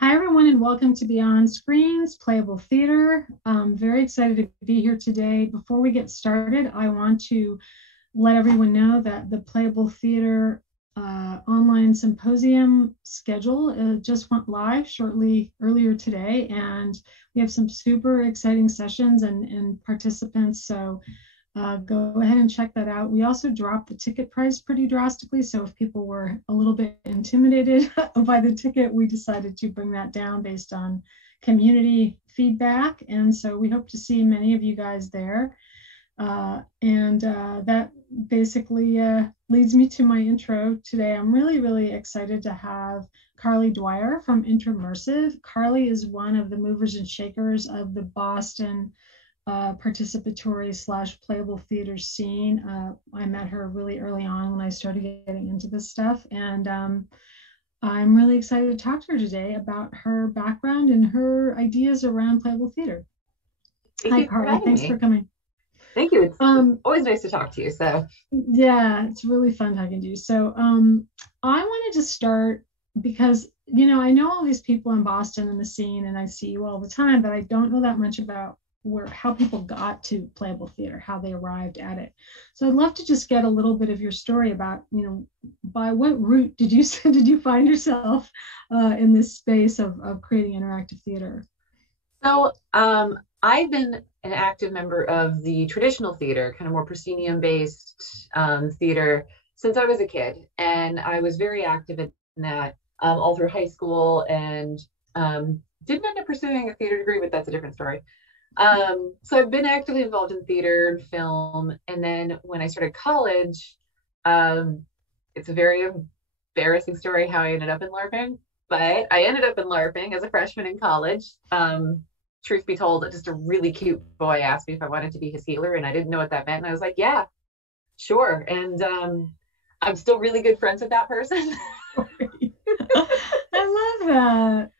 Hi, everyone, and welcome to Beyond Screens, Playable Theater. I'm very excited to be here today. Before we get started, I want to let everyone know that the Playable Theater online symposium schedule just went live shortly earlier today, and we have some super exciting sessions and participants. So go ahead and check that out. We also dropped the ticket price pretty drastically. So if people were a little bit intimidated by the ticket, we decided to bring that down based on community feedback. And so we hope to see many of you guys there. And that basically leads me to my intro today. I'm really excited to have Carly Dwyer from InterMercer. Carly is one of the movers and shakers of the Boston participatory / playable theater scene. I met her really early on when I started getting into this stuff. And I'm really excited to talk to her today about her background and her ideas around playable theater. Hi, Carly. Thanks for coming. Thank you. It's always nice to talk to you. Yeah, it's really fun talking to you. So I wanted to start because, I know all these people in Boston and the scene, and I see you all the time, but I don't know that much about how people got to playable theater, how they arrived at it. So I'd love to just get a little bit of your story about, by what route did you find yourself in this space of creating interactive theater? So I've been an active member of the traditional theater, kind of more proscenium-based theater since I was a kid. And I was very active in that all through high school, and didn't end up pursuing a theater degree, but that's a different story. So I've been actively involved in theater and film. And then when I started college, it's a very embarrassing story how I ended up in LARPing, but I ended up in LARPing as a freshman in college. Truth be told, just a really cute boy asked me if I wanted to be his healer, and I didn't know what that meant. And I was like, yeah, sure. And I'm still really good friends with that person. I love that.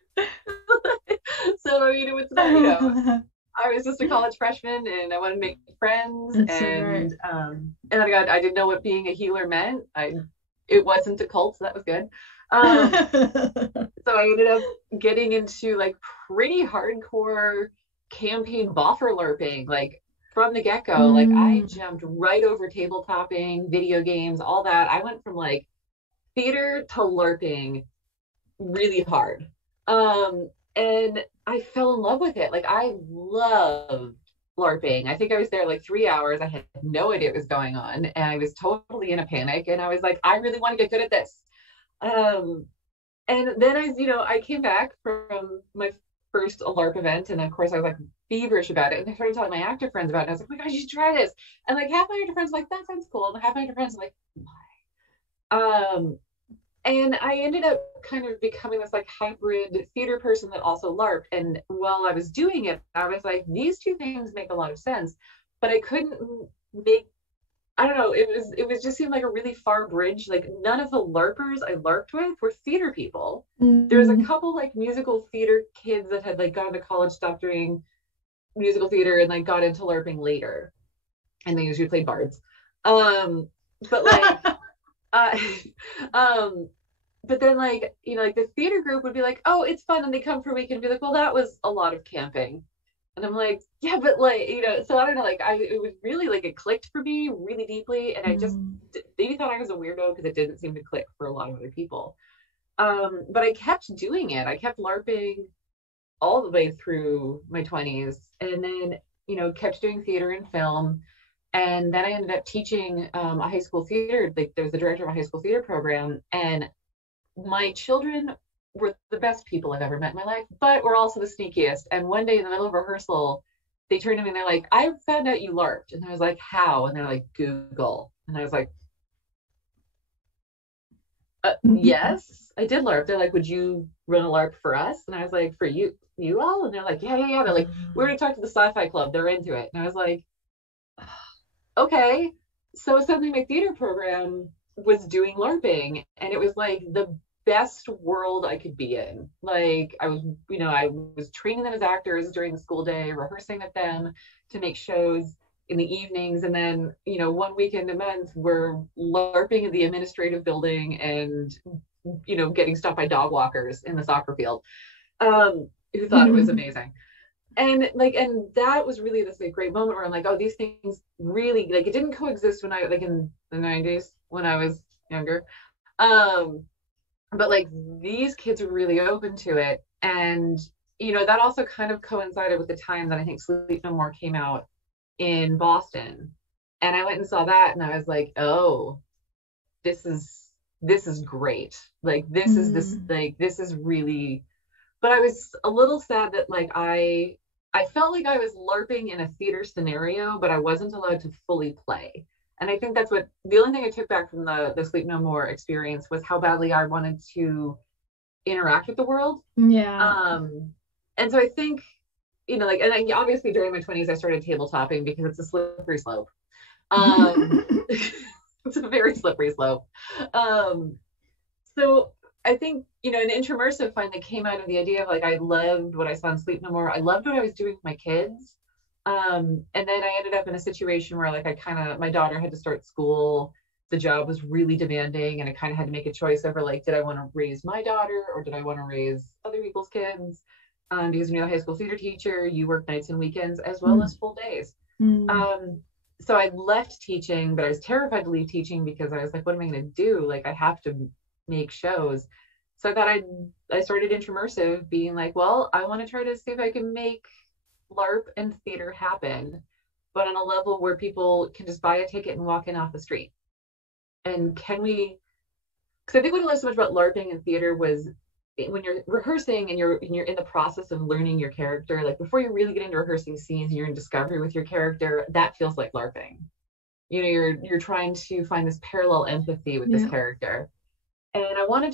So, it was not, I was just a college freshman and I wanted to make friends. That's and I didn't know what being a healer meant. It wasn't a cult, so that was good. So I ended up getting into like pretty hardcore campaign boffer LARPing, like from the get-go. Like I jumped right over tabletopping, video games, all that. I went from like theater to LARPing really hard. And I fell in love with it. Like I love LARPing. I think I was there like 3 hours. I had no idea what was going on. And I was totally in a panic. And I was like, I really want to get good at this. And then I came back from my first LARP event. And of course I was like feverish about it. And I started telling my actor friends about it. And I was like, oh my gosh, you should try this. And like half my actor friends were like, that sounds cool. And half my actor friends were like, why? And I ended up kind of becoming this like hybrid theater person that also LARPed. And while I was doing it, I was like, these two things make a lot of sense, but I couldn't I don't know, it was just seemed like a really far bridge. Like none of the LARPers I LARPed with were theater people. There's a couple like musical theater kids that had like gone to college, stopped doing musical theater, and like got into LARPing later. And they usually played bards. But like but then like like the theater group would be like, oh, it's fun, and they come for a week and be like, well, that was a lot of camping. And I'm like, yeah, but like so I don't know, like it was really like it clicked for me really deeply, and I just maybe thought I was a weirdo because it didn't seem to click for a lot of other people. But I kept doing it. I kept LARPing all the way through my 20s, and then kept doing theater and film. And then I ended up teaching a high school theater. Like there was the director of a high school theater program, and my children were the best people I've ever met in my life, but were also the sneakiest. And one day in the middle of rehearsal, they turned to me and they're like, I found out you LARPed. And I was like, how? And they're like, Google. And I was like, yes, I did LARP. They're like, would you run a LARP for us? And I was like, for you all? And they're like, yeah. They're like, we're going to talk to the sci-fi club. They're into it. And I was like, okay. So suddenly my theater program was doing LARPing, and it was like the best world I could be in. Like I was training them as actors during the school day, rehearsing with them to make shows in the evenings, and then 1 weekend a month we're LARPing in the administrative building and getting stopped by dog walkers in the soccer field. who thought it was amazing. And like, and that was really this like great moment where I'm like, oh, these things really like, it didn't coexist when I like in the 90s when I was younger. Um, but like these kids were really open to it. And, you know, that also kind of coincided with the time that I think Sleep No More came out in Boston. And I went and saw that and I was like, oh, this is great. Like this is really, but I was a little sad that like I felt like I was LARPing in a theater scenario, but I wasn't allowed to fully play. And I think that's what the only thing I took back from the Sleep No More experience was how badly I wanted to interact with the world. Yeah. And so I think, you know, like, and I, obviously during my 20s I started tabletopping because it's a slippery slope. It's a very slippery slope. Um, so I think, you know, an InterMercer finally came out of the idea of like, I loved what I saw in Sleep No More. I loved what I was doing with my kids. And then I ended up in a situation where like I kind of, my daughter had to start school. The job was really demanding and I kind of had to make a choice over like, did I want to raise my daughter or did I want to raise other people's kids? Because when you're a high school theater teacher, you work nights and weekends as well as full days. So I left teaching, but I was terrified to leave teaching because I was like, what am I going to do? Like I have to make shows. So I thought I started InterMersive being like, well, I want to try to see if I can make LARP and theater happen, but on a level where people can just buy a ticket and walk in off the street. And can we, because I think what I loved so much about LARPing and theater was when you're rehearsing and you're in the process of learning your character, like before you really get into rehearsing scenes and you're in discovery with your character, that feels like LARPing. You know, you're trying to find this parallel empathy with this character. And I wanted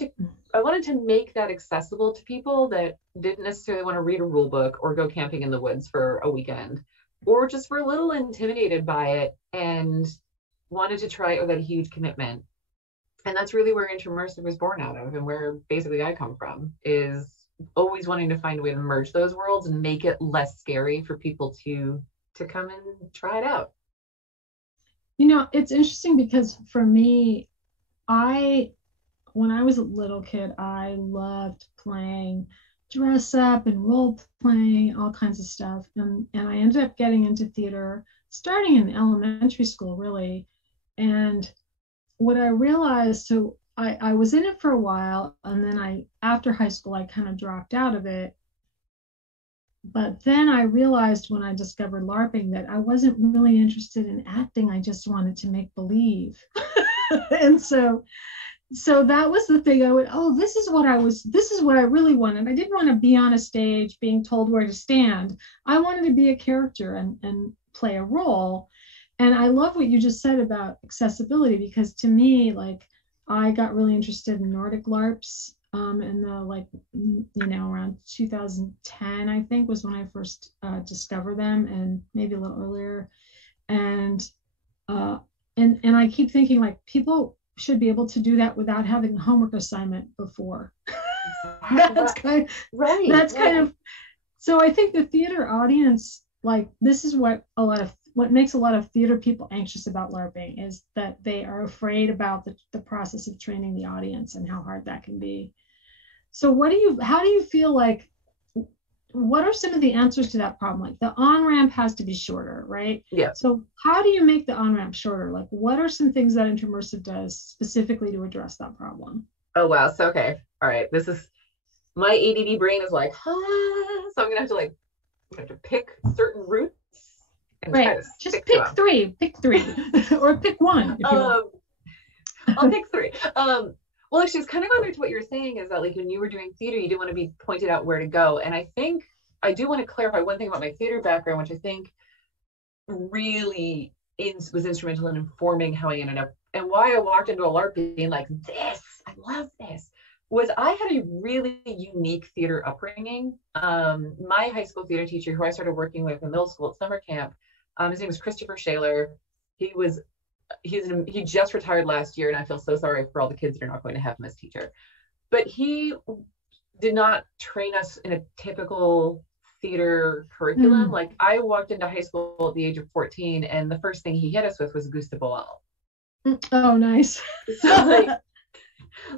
to make that accessible to people that didn't necessarily want to read a rule book or go camping in the woods for a weekend, or just were a little intimidated by it and wanted to try it without a huge commitment. And that's really where InterMercer was born out of, and where basically I come from, is always wanting to find a way to merge those worlds and make it less scary for people to come and try it out. You know, it's interesting because for me, when I was a little kid, I loved playing dress up and role playing, all kinds of stuff. And I ended up getting into theater starting in elementary school, really. And what I realized, so I was in it for a while, and then after high school, I kind of dropped out of it. But then I realized when I discovered LARPing that I wasn't really interested in acting. I just wanted to make believe. And so that was the thing. This is what I really wanted. I didn't want to be on a stage being told where to stand. I wanted to be a character and play a role. And I love what you just said about accessibility, because to me, like, I got really interested in Nordic LARPs in the, like, you know, around 2010, I think, was when I first discovered them, and maybe a little earlier. And I keep thinking, like, people should be able to do that without having a homework assignment before. That's kind of, so I think the theater audience, like, this is what makes a lot of theater people anxious about LARPing, is that they are afraid about the process of training the audience and how hard that can be. So how do you feel like, what are some of the answers to that problem? Like, the on-ramp has to be shorter, right? Yeah. So how do you make the on-ramp shorter? Like, what are some things that InterMersive does specifically to address that problem? Oh, wow. So, okay. All right. This is, my ADD brain is like, so I'm going to have to pick certain routes. Right. Just pick three. Pick three. Or pick one. If you want. I'll pick three. Well, actually, it's kind of going back to what you were saying, is that, like, when you were doing theater, you didn't want to be pointed out where to go. And I think I do want to clarify one thing about my theater background, which I think really was instrumental in informing how I ended up and why I walked into a LARP being like, this, I love this, was I had a really unique theater upbringing. My high school theater teacher, who I started working with in middle school at summer camp, his name was Christopher Shaler. He just retired last year, and I feel so sorry for all the kids that are not going to have him as teacher. But he did not train us in a typical theater curriculum. Like, I walked into high school at the age of 14, and the first thing he hit us with was Gustave Boal. Oh, nice. So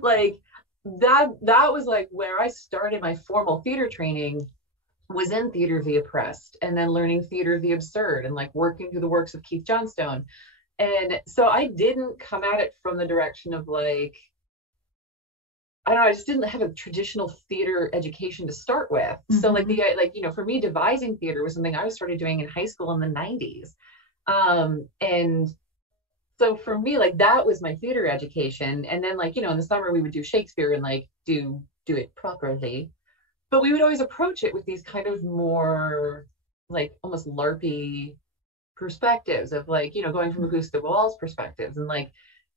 like that was like where I started my formal theater training, was in theater the oppressed, and then learning theater the absurd, and like working through the works of Keith Johnstone. And so I didn't come at it from the direction of like, I don't know, I just didn't have a traditional theater education to start with. Mm-hmm. So like for me, devising theater was something I started doing in high school in the 90s. And so for me, like that was my theater education. And then like, in the summer we would do Shakespeare and like do it properly. But we would always approach it with these kind of more like almost LARPy perspectives of like, going from Augusta Wall's perspectives and like,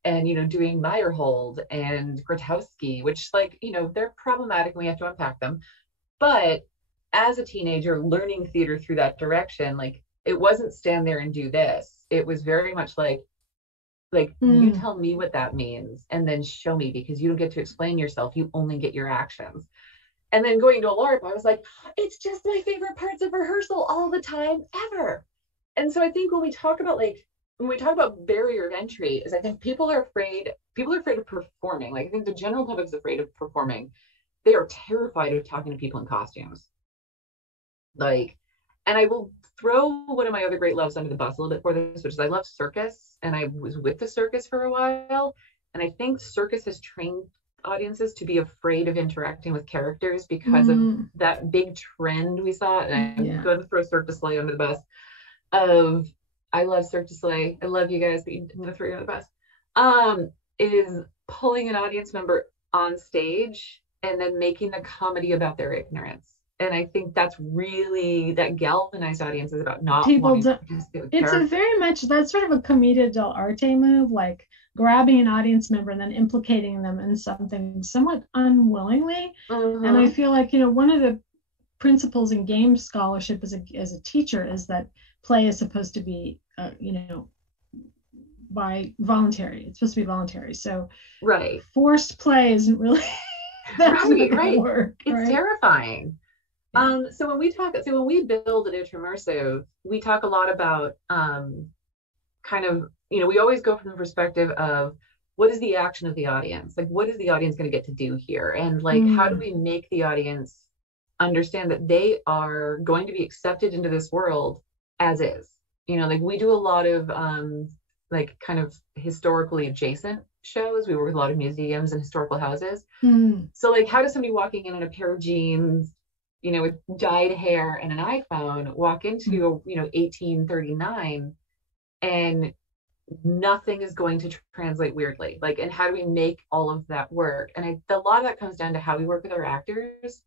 and doing Meyerhold and Grotowski, which like, they're problematic and we have to unpack them. But as a teenager learning theater through that direction, like it wasn't stand there and do this. It was very much like you tell me what that means and then show me, because you don't get to explain yourself, you only get your actions. And then going to a LARP, I was like, it's just my favorite parts of rehearsal all the time ever. And so I think when we talk about barrier of entry, is I think people are afraid of performing. Like I think the general public's afraid of performing. They are terrified of talking to people in costumes. Like, and I will throw one of my other great loves under the bus a little bit for this, which is I love circus, and I was with the circus for a while. And I think circus has trained audiences to be afraid of interacting with characters because of that big trend we saw. And I'm going to throw Cirque du Soleil under the bus of, I love Cirque du Soleil, I love you guys, but I'm going to throw you under the bus, is pulling an audience member on stage and then making the comedy about their ignorance. And I think that's really, that galvanized audiences about not people wanting to it's a very much, that's sort of a commedia dell'arte move, like grabbing an audience member and then implicating them in something somewhat unwillingly. And I feel like, one of the principles in game scholarship as a teacher is that play is supposed to be, by voluntary. It's supposed to be voluntary. So forced play isn't really that's not gonna work. It's terrifying. So when we build an InterMercer, we talk a lot about kind of, we always go from the perspective of what is the action of the audience? Like, what is the audience going to get to do here? And like, how do we make the audience understand that they are going to be accepted into this world as is? Like we do a lot of like kind of historically adjacent shows. We work with a lot of museums and historical houses. So like, how does somebody walking in a pair of jeans, with dyed hair and an iPhone walk into 1839, and nothing is going to translate weirdly? Like, and how do we make all of that work? And a lot of that comes down to how we work with our actors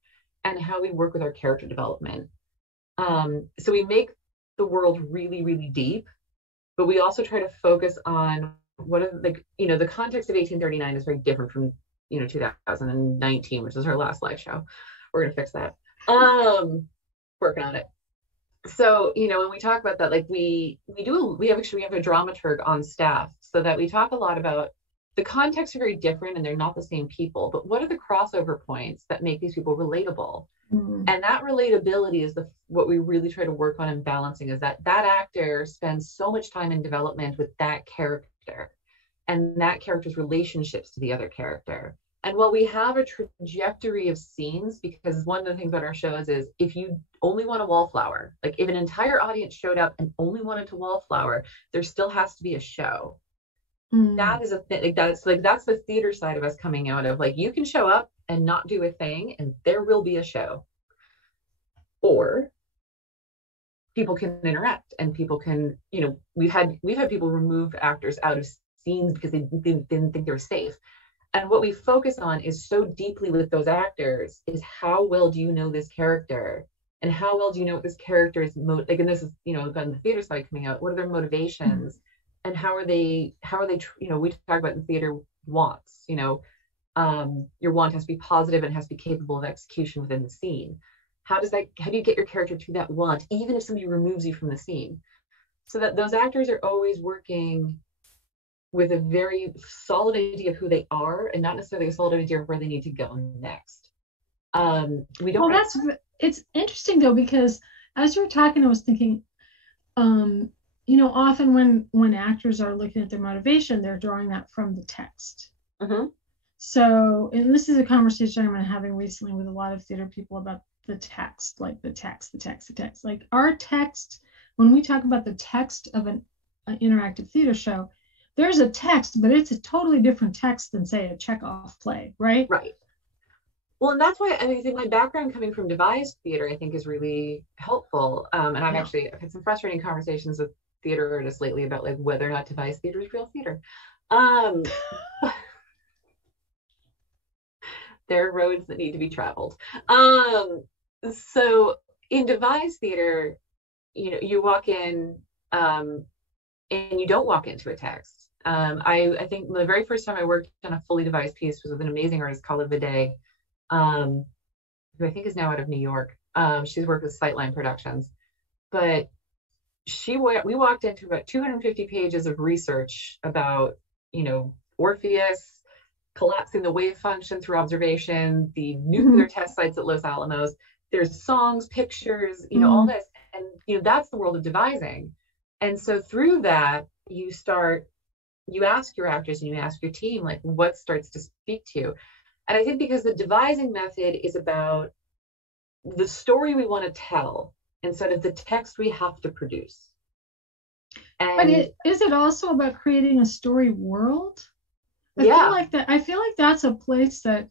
and how we work with our character development. So we make the world really, really deep, but we also try to focus on the context of 1839 is very different from 2019, which is our last live show. We're gonna fix that. Working on it. So when we talk about that, like we have a dramaturg on staff, so that we talk a lot about the contexts are very different and they're not the same people, but what are the crossover points that make these people relatable? And that relatability is what we really try to work on and balancing, is that actor spends so much time in development with that character and that character's relationships to the other character. And while we have a trajectory of scenes, because one of the things about our shows is if you only want a wallflower, like if an entire audience showed up and only wanted to wallflower, there still has to be a show. That is a thing. That's the theater side of us coming out of, like, you can show up and not do a thing and there will be a show. Or people can interact and people can, we've had people remove actors out of scenes because they didn't think they were safe. And what we focus on is so deeply with those actors is how well do you know this character, and how well do you know what this character is and this is on the theater side coming out, what are their motivations, and how are they we talk about in theater wants, your want has to be positive and has to be capable of execution within the scene. How do you get your character to that want, even if somebody removes you from the scene? So that those actors are always working with a very solid idea of who they are, and not necessarily a solid idea of where they need to go next. It's interesting though, because as you were talking, I was thinking, often when actors are looking at their motivation, they're drawing that from the text. So, and this is a conversation I've been having recently with a lot of theater people about the text, like the text, the text, the text. Like our text, when we talk about the text of an interactive theater show, there's a text, but it's a totally different text than, say, a Chekhov play, right? Right. Well, and that's why I think my background coming from devised theater, I think, is really helpful. And I've Yeah. had some frustrating conversations with theater artists lately about like whether or not devised theater is real theater. Um, there are roads that need to be traveled. So in devised theater, you walk in and you don't walk into a text. I think the very first time I worked on a fully devised piece was with an amazing artist called Viday, who I think is now out of New York. She's worked with Sightline Productions, but we walked into about 250 pages of research about, Orpheus collapsing the wave function through observation, the nuclear test sites at Los Alamos. There's songs, pictures, all this, and that's the world of devising. And so through that, you ask your actors and you ask your team, like, what starts to speak to you? And I think because the devising method is about the story we want to tell instead of the text we have to produce. But is it also about creating a story world? I feel like that's a place that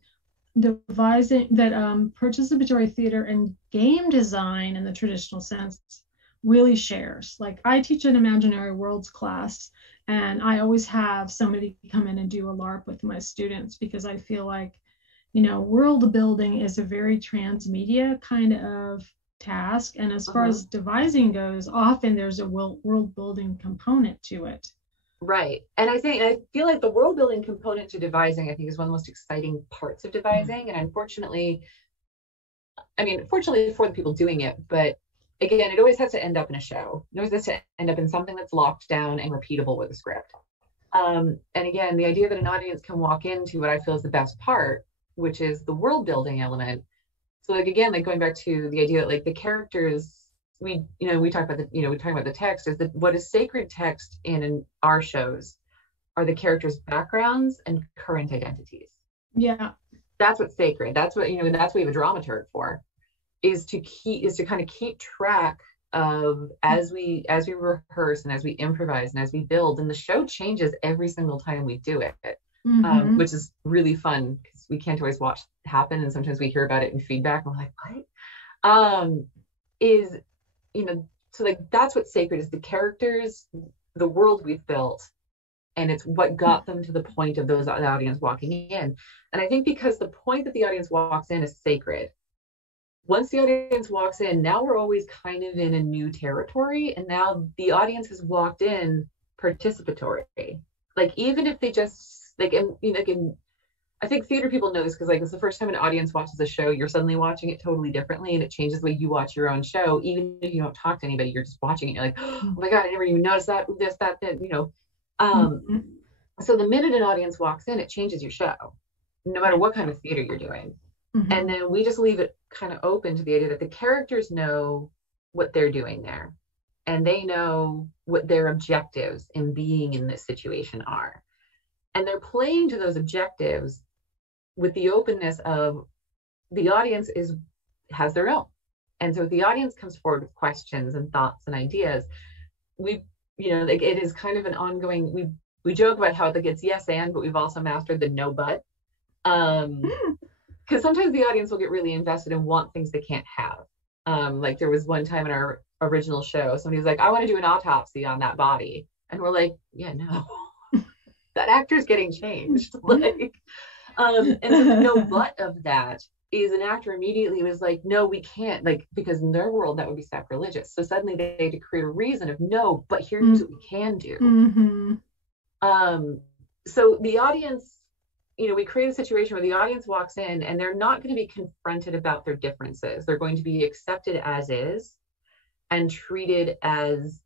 participatory theater and game design in the traditional sense really shares. Like I teach an imaginary worlds class, and I always have somebody come in and do a LARP with my students because I feel like, world building is a very transmedia kind of task. And as far as devising goes, often there's a world building component to it. Right. And I feel like the world building component to devising, I think, is one of the most exciting parts of devising. And fortunately for the people doing it, but again, it always has to end up in a show. It always has to end up in something that's locked down and repeatable with a script. And again, the idea that an audience can walk into what I feel is the best part, which is the world building element. So like, again, like going back to the idea that like the characters, we talk about the text, is that what is sacred text in our shows are the characters' backgrounds and current identities. Yeah. That's what's sacred. That's what, that's what we have a dramaturg for, is to kind of keep track of as we rehearse and as we improvise and as we build, and the show changes every single time we do it, which is really fun because we can't always watch it happen, and sometimes we hear about it in feedback and we're like, what? So like that's what's sacred, is the characters, the world we've built, and it's what got them to the point of the audience walking in. And I think because the point that the audience walks in is sacred, once the audience walks in, now we're always kind of in a new territory, and now the audience has walked in participatory. Like even if they just like, and I think theater people know this because like it's the first time an audience watches a show, you're suddenly watching it totally differently, and it changes the way you watch your own show. Even if you don't talk to anybody, you're just watching it. You're like, oh my God, I never even noticed that, this, that. So the minute an audience walks in, it changes your show, no matter what kind of theater you're doing. And then we just leave it kind of open to the idea that the characters know what they're doing there, and they know what their objectives in being in this situation are. And they're playing to those objectives with the openness of the audience has their own. And so if the audience comes forward with questions and thoughts and ideas, it is kind of an ongoing, we joke about how it gets yes and, but we've also mastered the no but. Because sometimes the audience will get really invested and want things they can't have. Like there was one time in our original show, somebody was like, I want to do an autopsy on that body. And we're like, yeah, no, that actor's getting changed. And so the no but of that is an actor immediately was like, no, we can't, like, because in their world that would be sacrilegious. So suddenly they had to create a reason of no, but here's what we can do. So the audience, we create a situation where the audience walks in and they're not going to be confronted about their differences. They're going to be accepted as is and treated as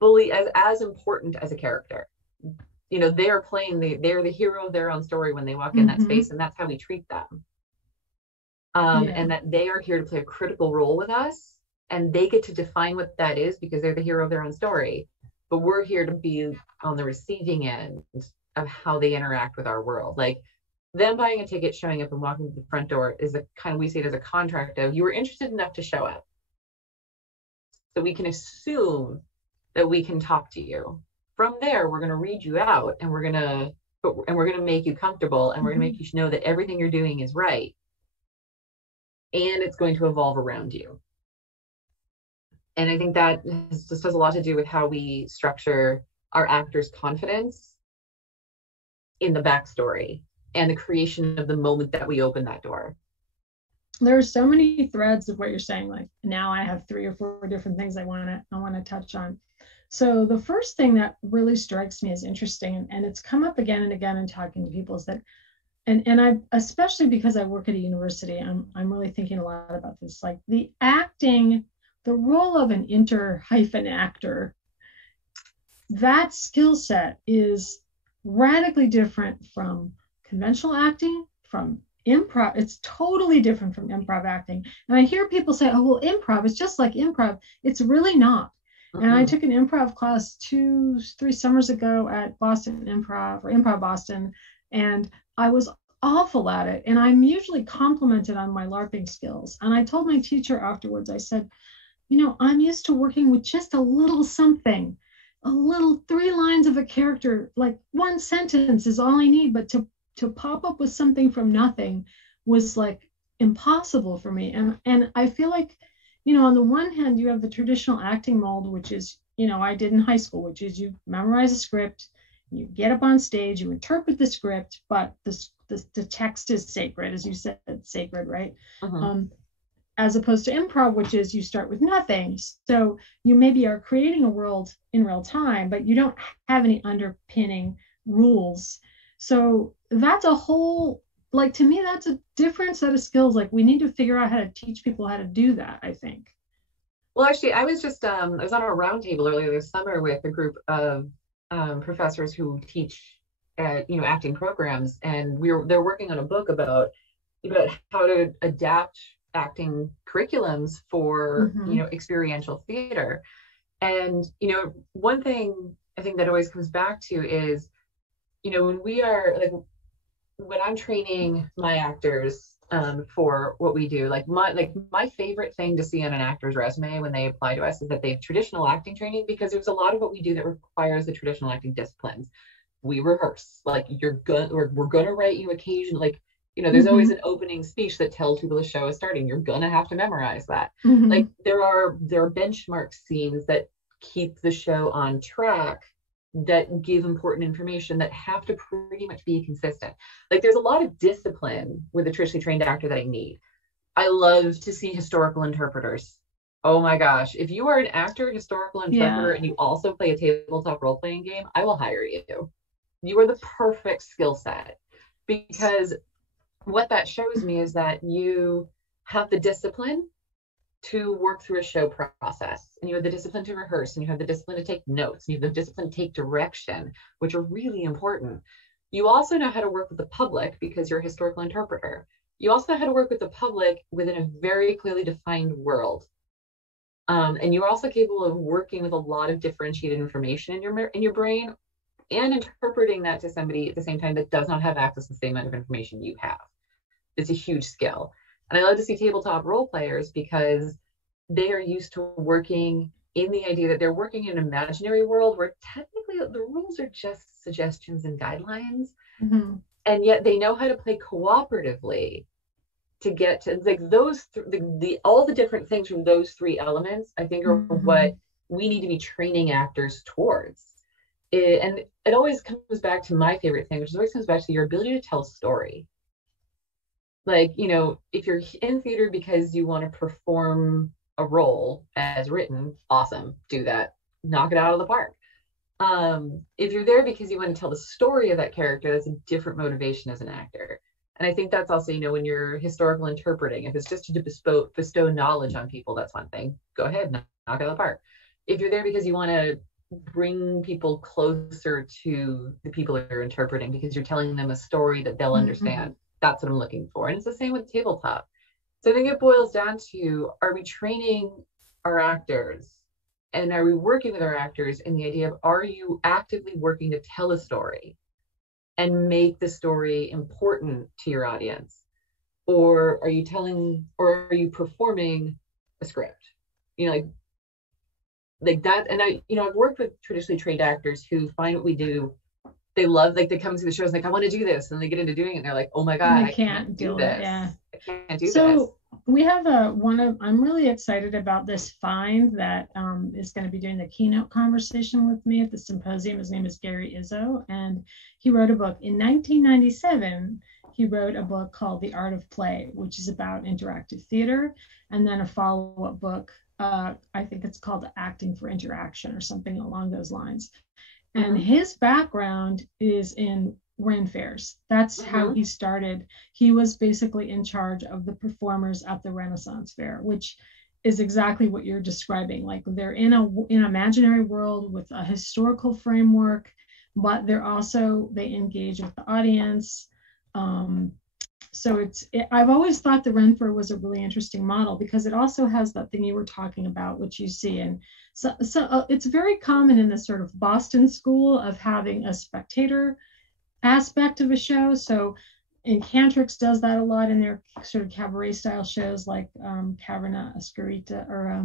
fully as important as a character. They're the hero of their own story when they walk in that space, and that's how we treat them. And that they are here to play a critical role with us, and they get to define what that is because they're the hero of their own story. But we're here to be on the receiving end of how they interact with our world. Like them buying a ticket, showing up and walking to the front door is a kind of, we see it as a contract of you were interested enough to show up. So we can assume that we can talk to you. From there, we're going to read you out and we're going to make you comfortable and we're going to make you know that everything you're doing is right. And it's going to evolve around you. And I think that just has a lot to do with how we structure our actors' confidence in the backstory and the creation of the moment that we open that door. There are so many threads of what you're saying. Like now I have 3 or 4 different things I want to touch on. So the first thing that really strikes me as interesting, and it's come up again and again in talking to people, is that, and I, especially because I work at a university, I'm really thinking a lot about this, like the acting, the role of an actor, that skill set is radically different from conventional acting, from improv. It's totally different from improv acting. And I hear people say, oh, well, improv is just like improv. It's really not. And I took an improv class 2-3 summers ago at Boston Improv, or Improv Boston, and I was awful at it. And I'm usually complimented on my LARPing skills. And I told my teacher afterwards, I said, I'm used to working with just a little something, a little 3 lines of a character, like 1 sentence is all I need. But to pop up with something from nothing was like impossible for me. And I feel like, on the one hand, you have the traditional acting mold, which is, I did in high school, which is you memorize a script, you get up on stage, you interpret the script, but the text is sacred, as you said, sacred, right? As opposed to improv, which is you start with nothing. So you maybe are creating a world in real time, but you don't have any underpinning rules. So that's a whole, like, to me, that's a different set of skills. Like, we need to figure out how to teach people how to do that, I think. Well, actually, I was just, I was on a roundtable earlier this summer with a group of professors who teach acting programs, and they're working on a book about how to adapt acting curriculums for experiential theater. And one thing I think that always comes back to is when we are like, when I'm training my actors for what we do, like my favorite thing to see on an actor's resume when they apply to us is that they have traditional acting training, because there's a lot of what we do that requires the traditional acting disciplines. We rehearse, like we're gonna write you occasionally, like there's always an opening speech that tells people the show is starting. You're gonna have to memorize that. Like there are benchmark scenes that keep the show on track, that give important information, that have to pretty much be consistent. Like there's a lot of discipline with a traditionally trained actor that I need. I love to see historical interpreters. Oh my gosh, if you are an actor, historical interpreter, and you also play a tabletop role-playing game, I will hire you. You are the perfect skill set, because what that shows me is that you have the discipline to work through a show process, and you have the discipline to rehearse, and you have the discipline to take notes, and you have the discipline to take direction, which are really important. You also know how to work with the public because you're a historical interpreter. You also know how to work with the public within a very clearly defined world. And you're also capable of working with a lot of differentiated information in your brain, and interpreting that to somebody at the same time that does not have access to the same amount of information you have. It's a huge skill. And I love to see tabletop role players because they are used to working in the idea that they're working in an imaginary world where technically the rules are just suggestions and guidelines. And yet they know how to play cooperatively to get to like those all the different things from those 3 elements, I think, are what we need to be training actors towards. And it always comes back to my favorite thing, which always comes back to your ability to tell a story. Like, if you're in theater because you want to perform a role as written, awesome, do that, knock it out of the park. If you're there because you want to tell the story of that character, that's a different motivation as an actor. And I think that's also, when you're historical interpreting, if it's just to bestow knowledge on people, that's one thing. Go ahead, knock it out of the park. If you're there because you want to bring people closer to the people that you're interpreting, because you're telling them a story that they'll understand, that's what I'm looking for. And it's the same with tabletop. So I think it boils down to, are we training our actors, and are we working with our actors in the idea of, are you actively working to tell a story? and make the story important to your audience? Or are you telling, or are you performing a script? You know, like that. And I've worked with traditionally trained actors who find what we do, they love, like they come to the shows like, I want to do this, and they get into doing it and they're like, oh my God, They I can't can't do do it. this. Yeah. I can't do this. So we have I'm really excited about this find that is going to be doing the keynote conversation with me at the symposium. His name is Gary Izzo, and he wrote a book in 1997. He wrote a book called The Art of Play, which is about interactive theater, and then a follow-up book. I think it's called Acting for Interaction or something along those lines. And his background is in Ren fairs. That's how he started. He was basically in charge of the performers at the Renaissance Fair, which is exactly what you're describing. Like they're in an imaginary world with a historical framework, but they engage with the audience. So I've always thought the Ren Fair was a really interesting model because it also has that thing you were talking about, which you see. And so it's very common in this sort of Boston school of having a spectator aspect of a show. So Cantrix does that a lot in their sort of cabaret style shows like Caverna Oscarita or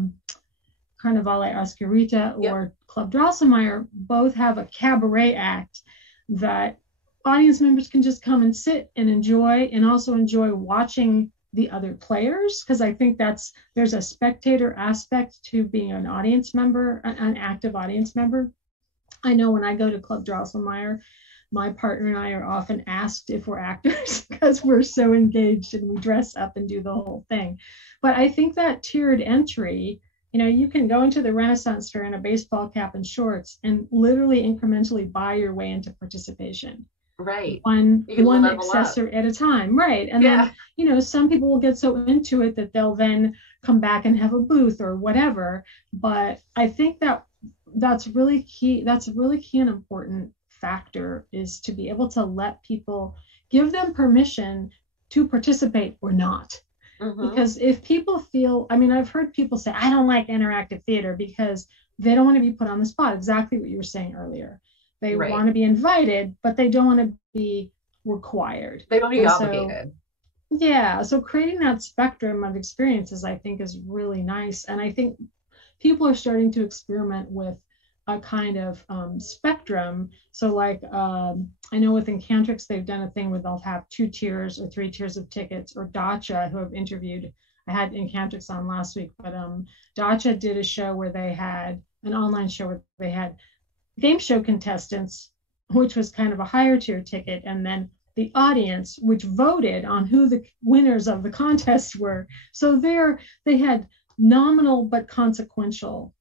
Carnevale Oscarita or Club Drosselmeyer. Both have a cabaret act that audience members can just come and sit and enjoy, and also enjoy watching the other players, because I think there's a spectator aspect to being an audience member, an active audience member. I know when I go to Club Drosselmeyer, my partner and I are often asked if we're actors because we're so engaged and we dress up and do the whole thing. But I think that tiered entry, you can go into the Renaissance Fair in a baseball cap and shorts and literally incrementally buy your way into participation. Right. One accessory at a time. Right. And then, some people will get so into it that they'll then come back and have a booth or whatever. But I think that's really key. That's really key and important factor, is to be able to let people, give them permission to participate or not. Because if people feel, I've heard people say, I don't like interactive theater because they don't want to be put on the spot. Exactly what you were saying earlier. They want to be invited, but they don't want to be required. They don't want to be obligated. So creating that spectrum of experiences, I think, is really nice. And I think people are starting to experiment with a kind of spectrum. So like, I know with Cantrix, they've done a thing where they'll have 2 tiers or 3 tiers of tickets, or Dacha, who I've interviewed. I had Cantrix on last week, but Dacha did a show where they had an online show where they had game show contestants, which was kind of a higher tier ticket, and then the audience, which voted on who the winners of the contest were. So they had nominal but consequential,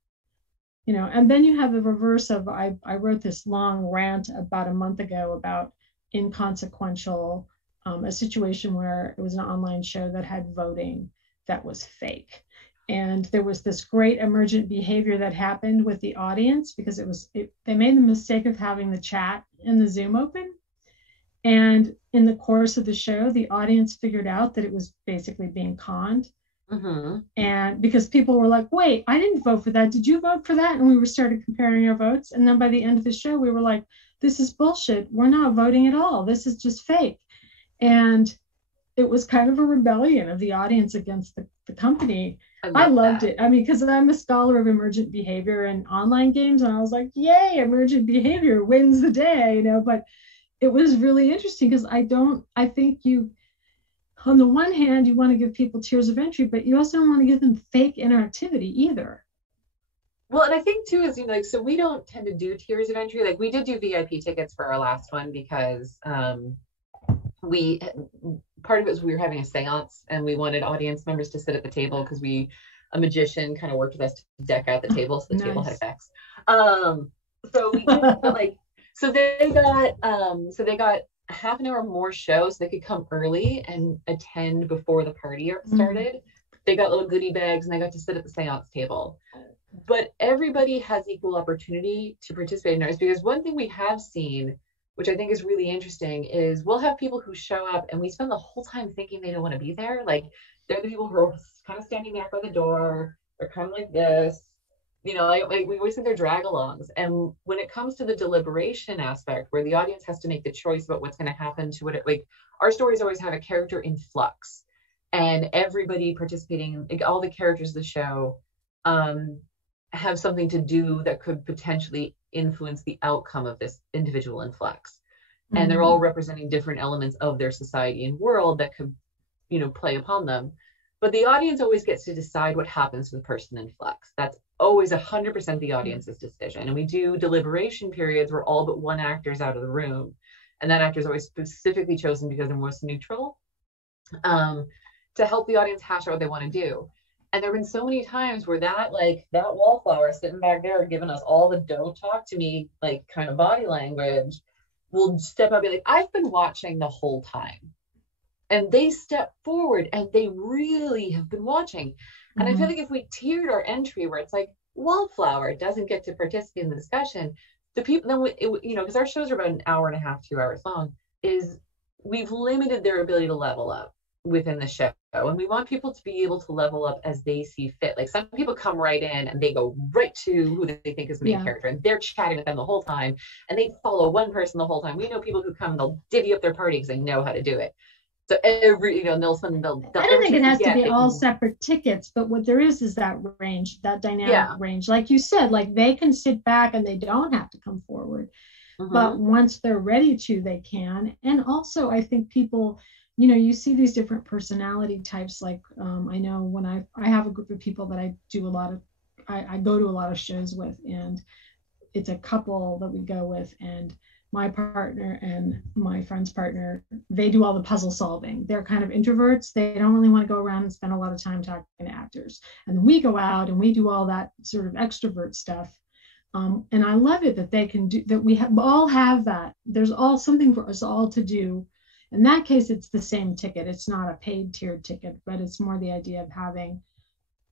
and then you have the reverse of, I wrote this long rant about a month ago about inconsequential, a situation where it was an online show that had voting that was fake. And there was this great emergent behavior that happened with the audience because they made the mistake of having the chat in the Zoom open. And in the course of the show, the audience figured out that it was basically being conned. And because people were like, wait, I didn't vote for that. Did you vote for that? And we started comparing our votes. And then by the end of the show, we were like, this is bullshit. We're not voting at all. This is just fake. And it was kind of a rebellion of the audience against the company. I loved it. Because I'm a scholar of emergent behavior and online games, and I was like, yay, emergent behavior wins the day, but it was really interesting because I think on the one hand, you want to give people tiers of entry, but you also don't want to give them fake interactivity either. Well, and I think too is, so we don't tend to do tiers of entry. Like we did do VIP tickets for our last one because part of it was we were having a seance and we wanted audience members to sit at the table because a magician kind of worked with us to deck out the table, so the table had effects. So we did, so they got half an hour more show, so they could come early and attend before the party started. They got little goodie bags and they got to sit at the seance table. But everybody has equal opportunity to participate in ours, because one thing we have seen, which I think is really interesting, is we'll have people who show up and we spend the whole time thinking they don't want to be there. Like they're the people who are kind of standing back by the door. They're kind of like this. you know, like we always think they're drag-alongs. And when it comes to the deliberation aspect, where the audience has to make the choice about what's going to happen to it, like our stories always have a character in flux, and everybody participating, like all the characters of the show, have something to do that could potentially influence the outcome of this individual in flux. And they're all representing different elements of their society and world that could, you know, play upon them. But the audience always gets to decide what happens to the person in flux. That's always 100% the audience's decision. And we do deliberation periods where all but one actor is out of the room. And that actor is always specifically chosen because they're most neutral, to help the audience hash out what they want to do. And there have been so many times where that wallflower sitting back there giving us all the don't talk to me, like kind of body language, will step up and be like, I've been watching the whole time. And they step forward and they really have been watching. And I feel like if we tiered our entry where it's like wallflower doesn't get to participate in the discussion, the people then, you know, because our shows are about an hour and a half, 2 hours long, is we've limited their ability to level up within the show. And we want people to be able to level up as they see fit. Like some people come right in and they go right to who they think is the main character, and they're chatting with them the whole time, and they follow one person the whole time. We know people who come and they'll divvy up their party because they know how to do it. So every, you know, they'll I don't think it has to be all separate tickets, but what there is that range, that dynamic range. Like you said, like they can sit back and they don't have to come forward. But once they're ready to, they can. And also, I think people, you know, you see these different personality types. Like I know when I have a group of people that I do a lot of, I go to a lot of shows with, and it's a couple that we go with, and my partner and my friend's partner, they do all the puzzle solving. They're kind of introverts. They don't really want to go around and spend a lot of time talking to actors. And then we go out and we do all that sort of extrovert stuff. And I love it that they can do that. We all have that. There's all something for us all to do. In that case, it's the same ticket. It's not a paid tiered ticket, but it's more the idea of having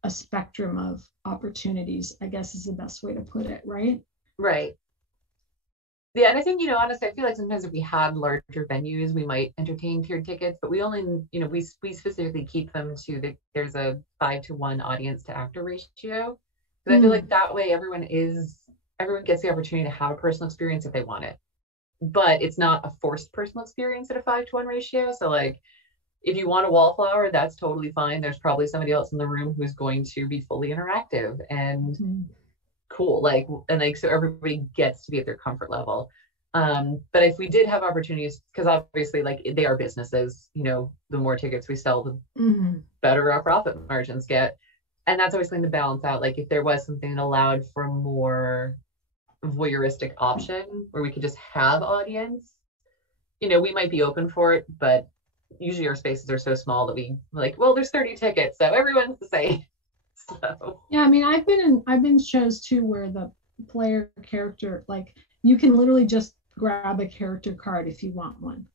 a spectrum of opportunities, I guess is the best way to put it, right? Right. Yeah, and I think, you know, honestly, I feel like sometimes if we had larger venues, we might entertain tiered tickets, but we only, you know, we specifically keep them to there's a 5-to-1 audience to actor ratio. Because I feel like that way everyone gets the opportunity to have a personal experience if they want it. But it's not a forced personal experience at a 5-to-1 ratio. So like, if you want a wallflower, that's totally fine. There's probably somebody else in the room who's going to be fully interactive and cool, like, and like, so everybody gets to be at their comfort level. But if we did have opportunities, because obviously like they are businesses, you know, the more tickets we sell, the better our profit margins get. And that's always going to balance out. Like if there was something that allowed for a more voyeuristic option where we could just have audience, you know, we might be open for it, but usually our spaces are so small that we like, well, there's 30 tickets, so everyone's the same. So yeah, I mean, I've been shows too where the player character, like you can literally just grab a character card if you want one.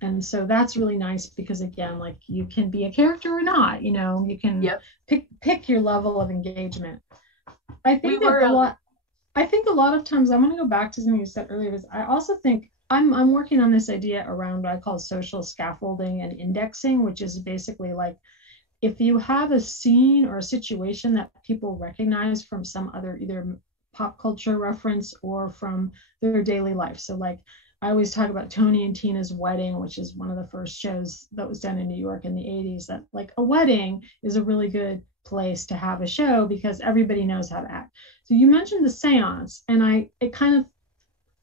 And so that's really nice because again, like you can be a character or not, you know, you can pick your level of engagement. I think a lot of times, I'm going to go back to something you said earlier, is I also think I'm working on this idea around what I call social scaffolding and indexing, which is basically like if you have a scene or a situation that people recognize from some other either pop culture reference or from their daily life. So like I always talk about Tony and Tina's wedding, which is one of the first shows that was done in New York in the 80s, that like a wedding is a really good place to have a show because everybody knows how to act. So you mentioned the seance, and it kind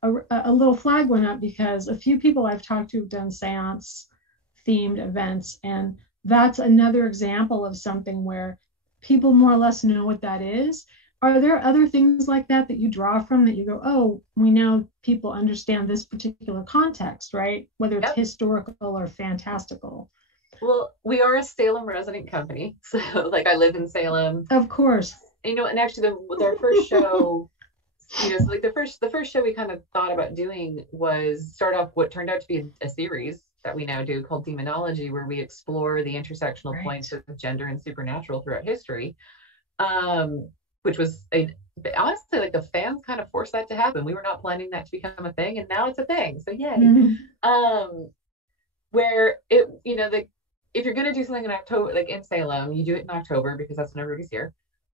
of a little flag went up because a few people I've talked to have done seance themed events, and that's another example of something where people more or less know what that is. Are there other things like that you draw from that you go, oh, we know people understand this particular context, right? Whether it's historical or fantastical. Well, we are a Salem resident company, so like I live in Salem. Of course. You know, and actually our first show, you know, so like the first show we kind of thought about doing was start off what turned out to be a series that we now do called Demonology, where we explore the intersectional points of gender and supernatural throughout history, which was honestly like the fans kind of forced that to happen. We were not planning that to become a thing, and now it's a thing. So yay. Where it, you know, if you're going to do something in October, like in Salem, you do it in October because that's when everybody's here.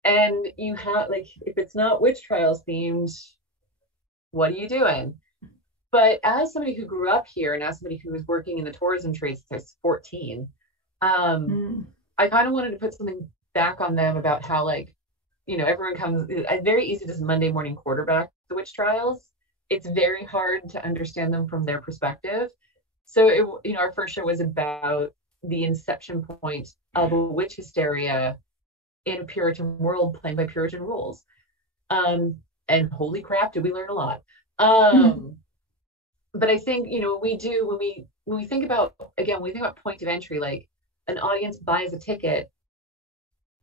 And you have, like, if it's not witch trials themed, what are you doing? But as somebody who grew up here and as somebody who was working in the tourism trade since I was 14, I kind of wanted to put something back on them about how, like, everyone comes, it's very easy to just Monday morning quarterback the witch trials. It's very hard to understand them from their perspective. So, our first show was about the inception point of a witch hysteria in a Puritan world playing by Puritan rules. And holy crap, did we learn a lot. But I think, when we think about, again, when we think about point of entry, like an audience buys a ticket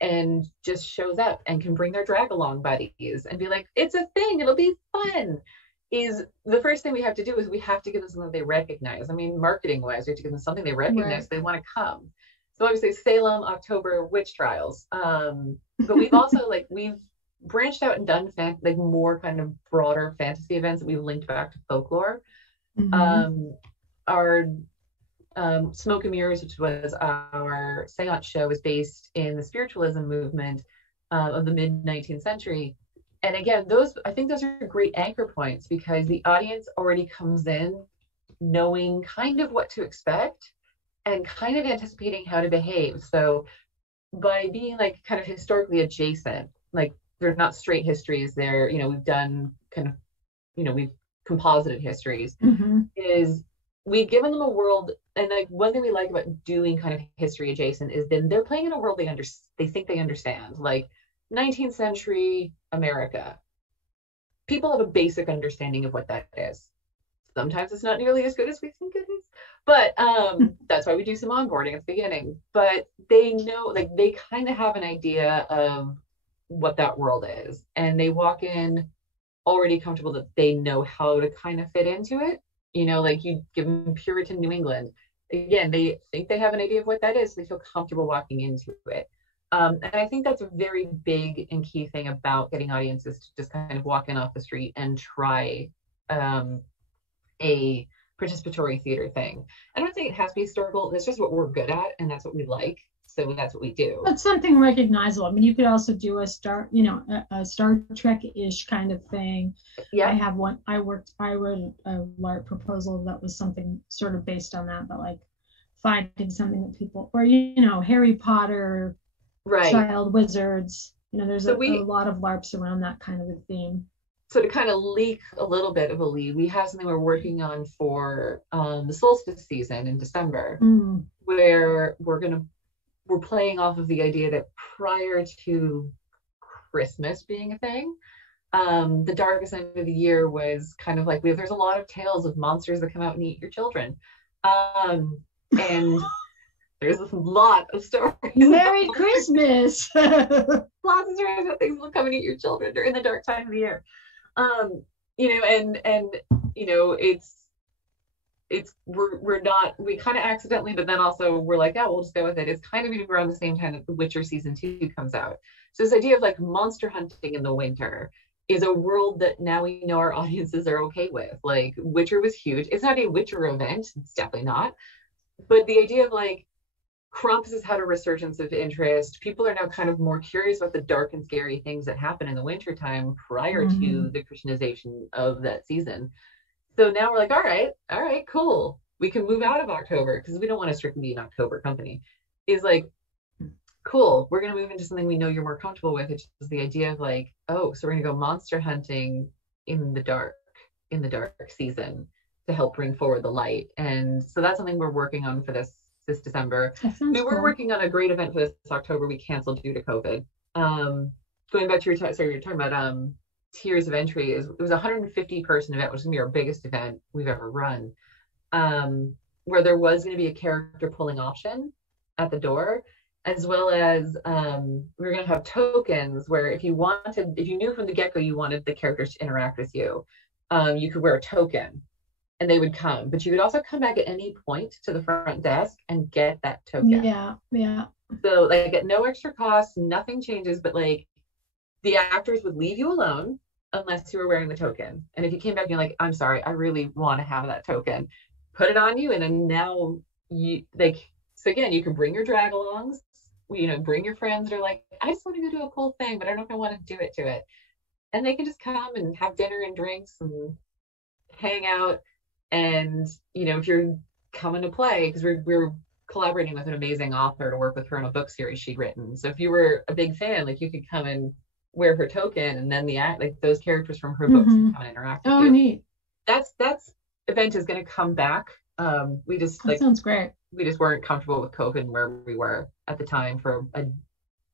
and just shows up and can bring their drag along buddies and be like, it's a thing, it'll be fun. Is the first thing we have to do is we have to give them something they recognize. I mean, marketing wise, we have to give them something they recognize, right. They want to come. So obviously Salem, October, witch trials. But we've also we've branched out and done more kind of broader fantasy events that we've linked back to folklore. Our Smoke and Mirrors, which was our seance show, was based in the spiritualism movement of the mid 19th century. And again, I think those are great anchor points because the audience already comes in knowing kind of what to expect and kind of anticipating how to behave. So by being kind of historically adjacent, they're not straight histories, they're, we've done kind of, we've composited histories, is we've given them a world. And one thing we like about doing kind of history adjacent is then they're playing in a world they think they understand, like 19th century America. People have a basic understanding of what that is. Sometimes it's not nearly as good as we think it is, but that's why we do some onboarding at the beginning. But they know, they kind of have an idea of what that world is, and they walk in already comfortable that they know how to kind of fit into it. You give them Puritan New England. Again, they think they have an idea of what that is, so they feel comfortable walking into it. And I think that's a very big and key thing about getting audiences to just kind of walk in off the street and try a participatory theater thing. I don't think it has to be historical. That's just what we're good at, and that's what we like. So that's what we do. That's something recognizable. I mean, you could also do a Star Trek-ish kind of thing. Yeah. I have one. I wrote a LARP proposal that was something sort of based on that, but finding something that people, or Harry Potter, right? Child wizards. There's a lot of LARPs around that kind of a theme. So to kind of leak a little bit of a lead, we have something we're working on for the solstice season in December, where we're playing off of the idea that prior to Christmas being a thing, the darkest end of the year was kind of there's a lot of tales of monsters that come out and eat your children. And there's a lot of stories. Merry Christmas! Lots of stories about things will come and eat your children during the dark time of the year. We kind of accidentally, but then also we're we'll just go with it. It's kind of even around the same time that The Witcher season 2 comes out. So this idea of monster hunting in the winter is a world that now we know our audiences are okay with. Witcher was huge. It's not a Witcher event. It's definitely not. But the idea of Krampus has had a resurgence of interest. People are now kind of more curious about the dark and scary things that happen in the wintertime prior to the Christianization of that season. So now we're all right, cool. We can move out of October because we don't want to strictly be an October company. Is cool. We're going to move into something we know you're more comfortable with, which is the idea of so we're going to go monster hunting in the dark season to help bring forward the light. And so that's something we're working on for this December. We were working on a great event for this October. We canceled due to COVID. Going back to you're talking about tiers of entry. It was a 150 person event, which is gonna be our biggest event we've ever run, where there was going to be a character pulling option at the door, as well as we were going to have tokens where if you knew from the get-go you wanted the characters to interact with you, you could wear a token and they would come, but you could also come back at any point to the front desk and get that token. Yeah. So at no extra cost, nothing changes, but the actors would leave you alone unless you were wearing the token. And if you came back and you're I'm sorry, I really want to have that token, put it on you. And then now you so again, you can bring your drag alongs bring your friends, or like, I just want to go to a cool thing, but I don't know if I want to do it. And they can just come and have dinner and drinks and hang out. And, if you're coming to play, because we're collaborating with an amazing author to work with her on a book series she'd written. So if you were a big fan, like, you could come and wear her token, and then those characters from her books come and interact with you. Neat. That's event is going to come back. We just that sounds great. We just weren't comfortable with COVID and where we were at the time for a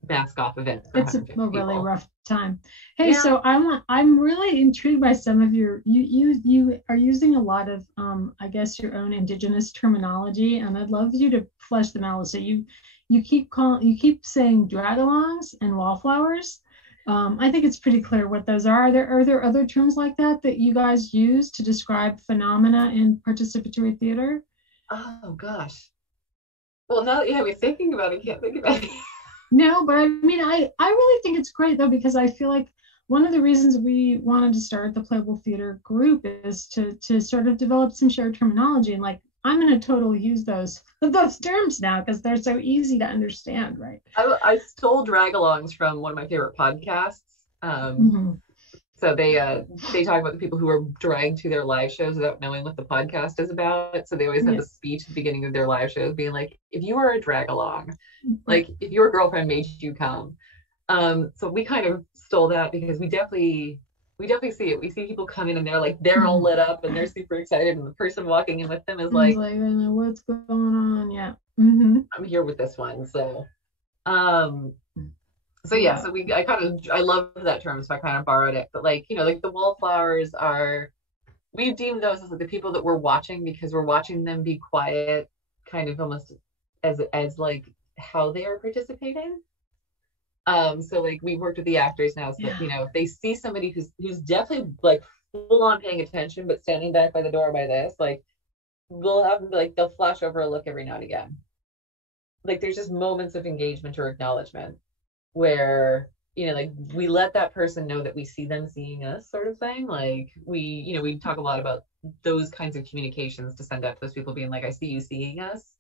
mask off event. It's a really rough time. Hey, so I'm really intrigued by some of you are using a lot of I guess your own indigenous terminology, and I'd love you to flesh them out. So you keep saying dragalongs and wallflowers. I think it's pretty clear what those are. Are there other terms like that you guys use to describe phenomena in participatory theater? Oh gosh. Well, now that you have me thinking about it, I can't think about it. No, but I mean, I really think it's great though, because I feel like one of the reasons we wanted to start the Playable Theater group is to sort of develop some shared terminology, and like, I'm going to totally use those terms now because they're so easy to understand, right? I stole dragalongs from one of my favorite podcasts. So they talk about the people who are dragged to their live shows without knowing what the podcast is about. So they always have a speech at the beginning of their live shows being like, if you were a dragalong, like if your girlfriend made you come. So we kind of stole that because we definitely see it. We see people come in and they're all lit up and they're super excited, and the person walking in with them is like, what's going on? Yeah. I'm here with this one. So I love that term, so I kind of borrowed it. But like the wallflowers we've deemed those as like the people that we're watching, because we're watching them be quiet, kind of almost as like how they are participating. So like we've worked with the actors now, so that, if they see somebody who's definitely like full on paying attention but standing back by the door by this, like we'll have them like they'll flash over a look every now and again. Like there's just moments of engagement or acknowledgement where like we let that person know that we see them seeing us, sort of thing. Like we talk a lot about those kinds of communications to send out to those people, being like, I see you seeing us.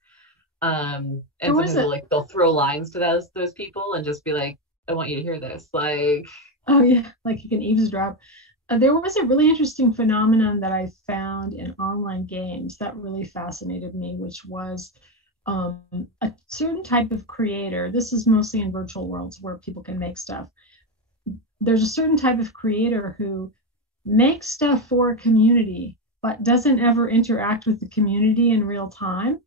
And sometimes they'll throw lines to those people and just be like, I want you to hear this. Like, oh yeah, like you can eavesdrop. There was a really interesting phenomenon that I found in online games that really fascinated me, which was a certain type of creator. This is mostly in virtual worlds where people can make stuff. There's a certain type of creator who makes stuff for a community, but doesn't ever interact with the community in real time.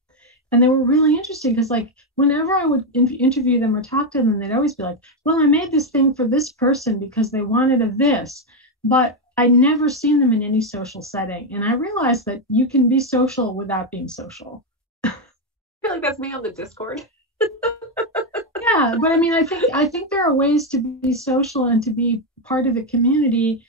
And they were really interesting because like whenever I would interview them or talk to them, they'd always be like, well, I made this thing for this person because they wanted a this, but I'd never seen them in any social setting. And I realized that you can be social without being social. I feel like that's me on the Discord. Yeah, but I mean, I think there are ways to be social and to be part of the community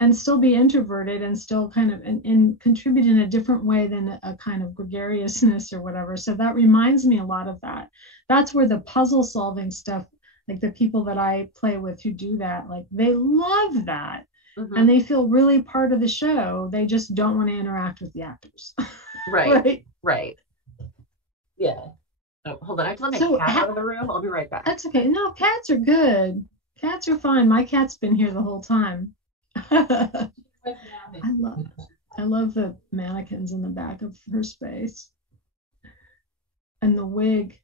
and still be introverted and still kind of and contribute in a different way than a kind of gregariousness or whatever. So that reminds me a lot of that. That's where the puzzle solving stuff, like the people that I play with who do that, like they love that. And they feel really part of the show. They just don't want to interact with the actors. Right. Yeah. Oh, hold on. I have to let my cat out of the room. I'll be right back. That's okay. No, cats are good. Cats are fine. My cat's been here the whole time. I love the mannequins in the back of her space. And the wig.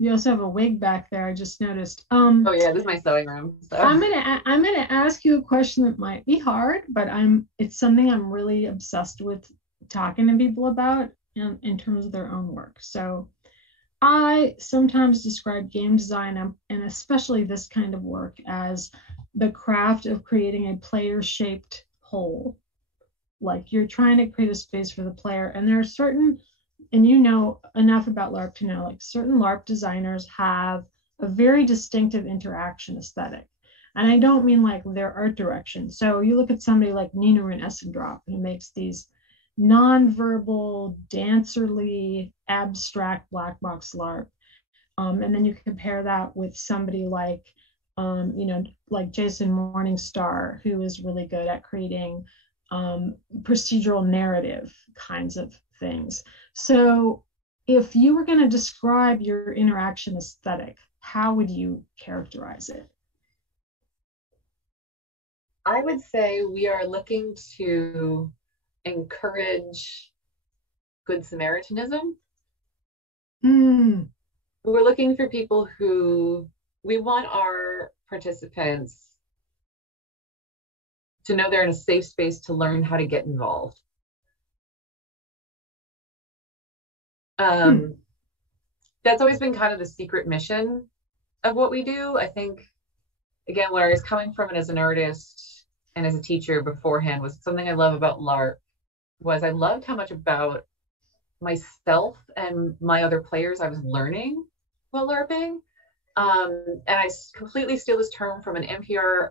You also have a wig back there, I just noticed. Oh yeah, this is my sewing room. So. I'm gonna ask you a question that might be hard, but it's something I'm really obsessed with talking to people about in terms of their own work. So I sometimes describe game design, and especially this kind of work, as the craft of creating a player-shaped whole. Like you're trying to create a space for the player, and there are certain, and you know enough about LARP to know, like certain LARP designers have a very distinctive interaction aesthetic. And I don't mean like their art direction. So you look at somebody like Nina Essendrop, who makes these non-verbal, dancerly, abstract black box LARP. And then you compare that with somebody like, like Jason Morningstar, who is really good at creating procedural narrative kinds of things. So if you were going to describe your interaction aesthetic, how would you characterize it? I would say we are looking to encourage good Samaritanism. Mm. We're looking for people who we want our participants to know they're in a safe space to learn how to get involved. That's always been kind of the secret mission of what we do. I think, again, where I was coming from it as an artist and as a teacher beforehand was something I love about LARP was I loved how much about myself and my other players I was learning while LARPing. And I completely steal this term from an NPR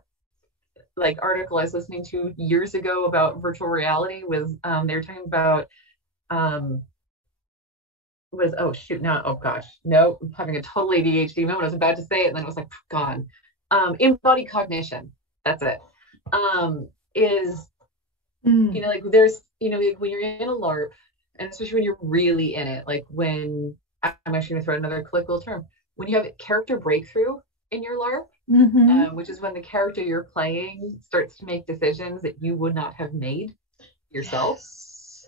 like article I was listening to years ago about virtual reality with they were talking about was oh shoot now oh gosh no I'm having a total ADHD moment. I was about to say it and then it was like gone. Embodied cognition, that's it. Is you know, like there's, you know, when you're in a LARP, and especially when you're really in it, like when I'm actually gonna throw another colloquial term, when you have character breakthrough in your LARP, which is when the character you're playing starts to make decisions that you would not have made yourself. Yes.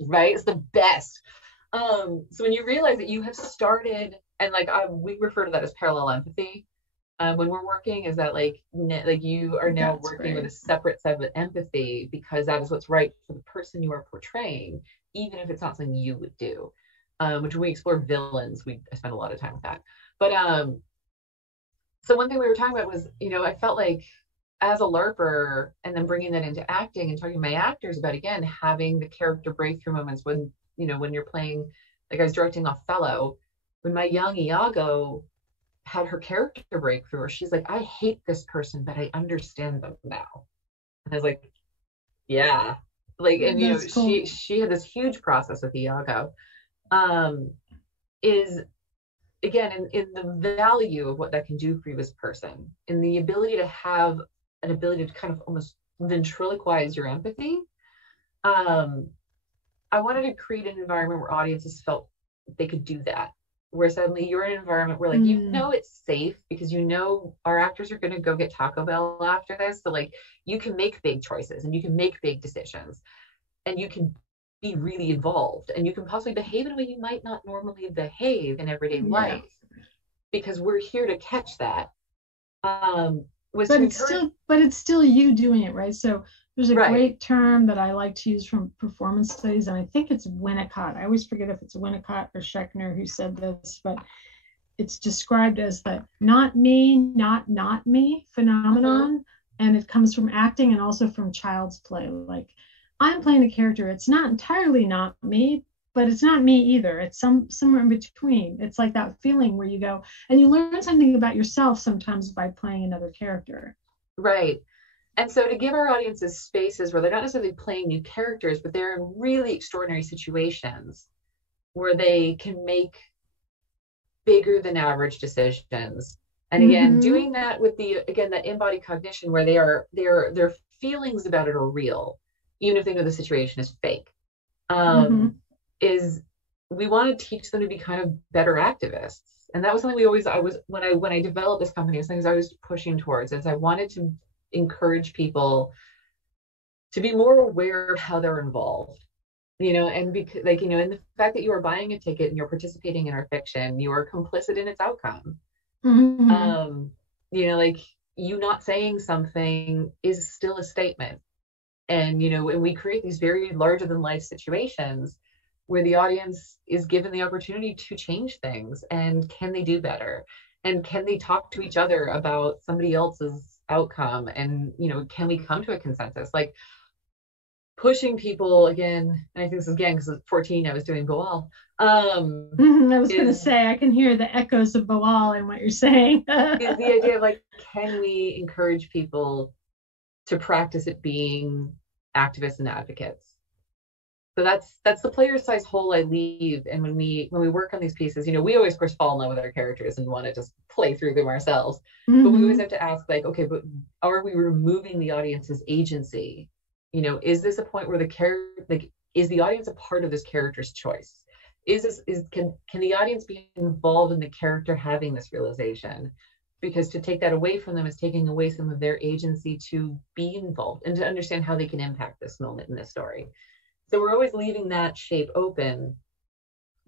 Right, it's the best. So when you realize that you have started, and like we refer to that as parallel empathy. When we're working, is that like you are now That's working right. with a separate set of empathy because that is what's right for the person you are portraying, even if it's not something you would do. Which we explore villains. I spend a lot of time with that. But so one thing we were talking about was, you know, I felt like as a LARPer, and then bringing that into acting and talking to my actors about, again, having the character breakthrough moments when, you know, when you're playing, like I was directing Othello, when my young Iago had her character breakthrough, where she's like, I hate this person, but I understand them now. And I was like, yeah. Like, and you know, cool. she had this huge process with Iago. Is again in the value of what that can do for you as a person, in the ability to have an ability to kind of almost ventriloquize your empathy. I wanted to create an environment where audiences felt they could do that, where suddenly you're in an environment where like you know it's safe because you know our actors are going to go get Taco Bell after this, so like you can make big choices and you can make big decisions and you can be really involved and you can possibly behave in a way you might not normally behave in everyday life, because we're here to catch that. But it's still you doing it, right? So there's a great term that I like to use from performance studies, and I think it's Winnicott. I always forget if it's Winnicott or Schechner who said this, but it's described as the not me, not me phenomenon. And it comes from acting and also from child's play. Like, I'm playing a character. It's not entirely not me, but it's not me either. It's somewhere in between. It's like that feeling where you go and you learn something about yourself sometimes by playing another character. Right. And so to give our audiences spaces where they're not necessarily playing new characters, but they're in really extraordinary situations where they can make bigger than average decisions. And again, doing that with that embodied cognition where their feelings about it are real, even if they know the situation is fake. Is we want to teach them to be kind of better activists. And that was something when I developed this company, it was things I was pushing towards, is I wanted to encourage people to be more aware of how they're involved, you know, and because, like, you know, and the fact that you are buying a ticket and you're participating in our fiction, you are complicit in its outcome. You know, like, you not saying something is still a statement. And, you know, when we create these very larger than life situations where the audience is given the opportunity to change things, and can they do better? And can they talk to each other about somebody else's outcome? And, you know, can we come to a consensus? Like, pushing people again, and I think this is again because at 14 I was doing Boal. I was going to say, I can hear the echoes of Boal in what you're saying. Is the idea of like, can we encourage people to practice it being activists and advocates? So that's the player size hole I leave. And when we work on these pieces, you know, we always of course fall in love with our characters and want to just play through them ourselves. But we always have to ask, like, okay, but are we removing the audience's agency? You know, is this a point where is the audience a part of this character's choice? Can the audience be involved in the character having this realization? Because to take that away from them is taking away some of their agency to be involved and to understand how they can impact this moment in this story. So we're always leaving that shape open,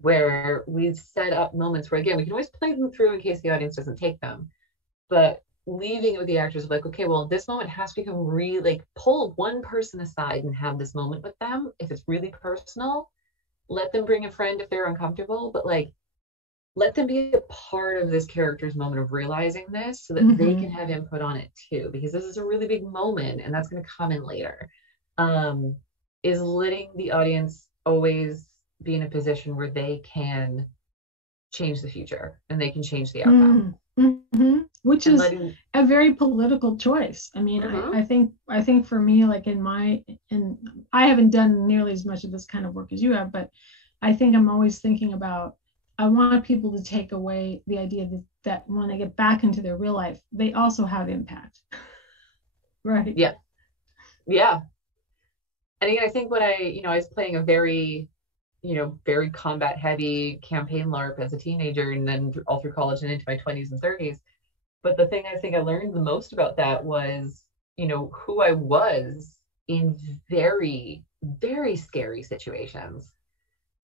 where we set up moments where, again, we can always play them through in case the audience doesn't take them, but leaving it with the actors like, okay, well, this moment has to become really, like, pull one person aside and have this moment with them. If it's really personal, let them bring a friend if they're uncomfortable, but like, let them be a part of this character's moment of realizing this so that they can have input on it too, because this is a really big moment and that's going to come in later. Is letting the audience always be in a position where they can change the future and they can change the outcome. Which is a very political choice. I mean, I think for me, like and I haven't done nearly as much of this kind of work as you have, but I think I'm always thinking about, I want people to take away the idea that when they get back into their real life, they also have impact. Right. Yeah. And again, I think when I was playing a very, very combat heavy campaign LARP as a teenager and then all through college and into my 20s and 30s. But the thing I think I learned the most about that was, who I was in very, very scary situations.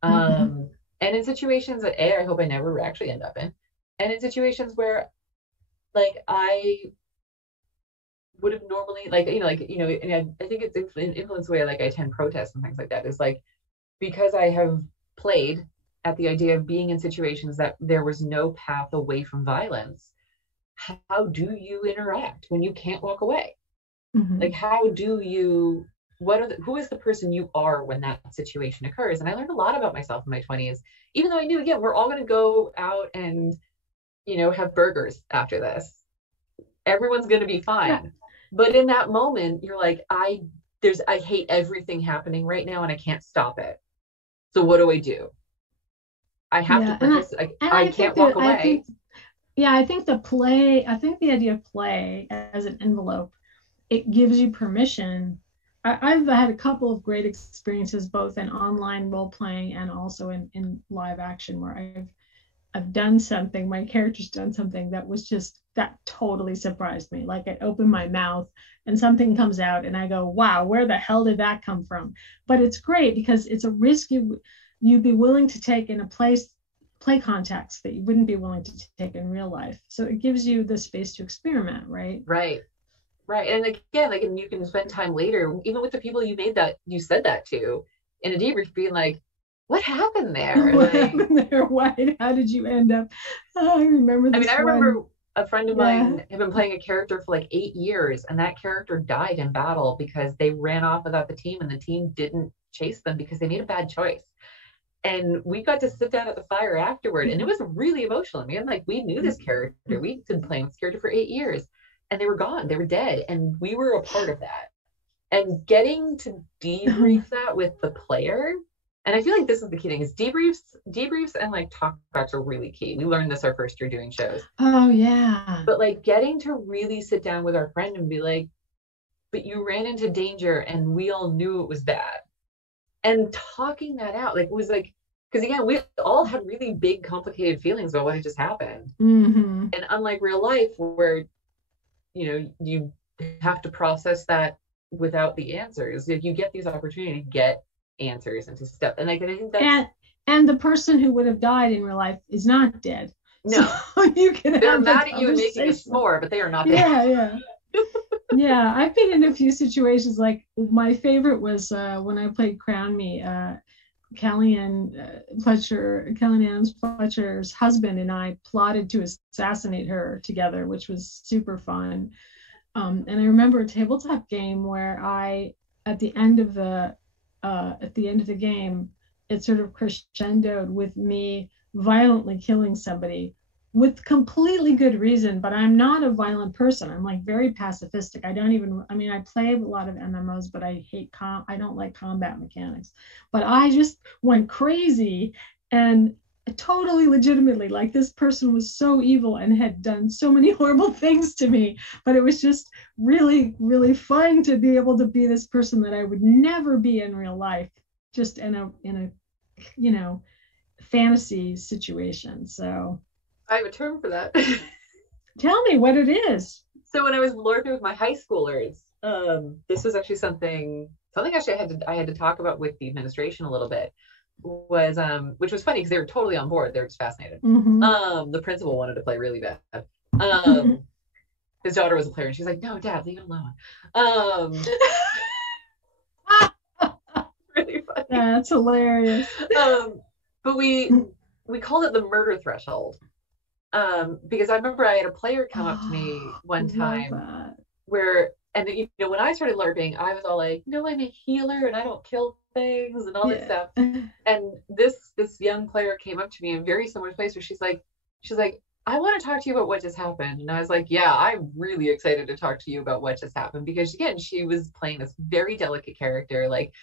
And in situations that I hope I never actually end up in. And in situations where, like, I would have normally, and I think it's influenced the way I attend protests and things like that, is like, because I have played at the idea of being in situations that there was no path away from violence. How do you interact when you can't walk away? Like, how do you, who is the person you are when that situation occurs? And I learned a lot about myself in my 20s, even though I knew, again, we're all going to go out and, have burgers after this. Everyone's going to be fine. Yeah. But in that moment, you're like, I hate everything happening right now and I can't stop it. So what do? I have to, I can't walk away. I think the idea of play as an envelope, it gives you permission. I've had a couple of great experiences, both in online role playing and also in live action, where I've done something, my character's done something that totally surprised me. Like, I open my mouth and something comes out and I go, wow, where the hell did that come from? But it's great because it's a risk you'd be willing to take in a play context that you wouldn't be willing to take in real life. So it gives you the space to experiment, right? Right. And again, and you can spend time later, even with the people you said that to, in a debrief, being like, what happened there? What happened there? Why? How did you end up? Oh, I remember this. I remember a friend of mine had been playing a character for like 8 years, and that character died in battle because they ran off without the team, and the team didn't chase them because they made a bad choice. And we got to sit down at the fire afterward, and it was really emotional. I mean, like, we knew this character. We'd been playing this character for 8 years, and they were gone. They were dead, and we were a part of that. And getting to debrief that with the player, and I feel like this is the key thing, is debriefs and like talkbacks are really key. We learned this our first year doing shows. Oh yeah. But like, getting to really sit down with our friend and be like, but you ran into danger and we all knew it was bad. And talking that out, like, was like, because again, we all had really big, complicated feelings about what had just happened. And unlike real life, where, you have to process that without the answers, if you get these opportunities to get answers and to step, and I think that's, and the person who would have died in real life is not dead. No, so you can. They're mad at you and making a s'more, but they are not dead. Yeah, I've been in a few situations. Like, my favorite was when I played Crown Me. Kellyanne Adams Fletcher's husband and I plotted to assassinate her together, which was super fun. And I remember a tabletop game where at the end of the game, it sort of crescendoed with me violently killing somebody with completely good reason, but I'm not a violent person. I'm like very pacifistic. I play a lot of MMOs, but I don't like combat mechanics. But I just went crazy and totally legitimately, like, this person was so evil and had done so many horrible things to me, but it was just really, really fun to be able to be this person that I would never be in real life, just in a fantasy situation. So I have a term for that. tell me what it is. So when I was LARPing with my high schoolers, this was actually something actually I had to talk about with the administration a little bit, was which was funny because they were totally on board. They were just fascinated. The principal wanted to play really bad. His daughter was a player, and she's like, "No, Dad, leave it alone." Really funny. That's hilarious. But we called it the murder threshold. Because I remember I had a player come up to me one time where, and you know, when I started LARPing, I was all like, no, I'm a healer and I don't kill things and all this stuff. And this young player came up to me in a very similar place where she's like, I want to talk to you about what just happened. And I was like, yeah, I'm really excited to talk to you about what just happened, because again, she was playing this very delicate character, like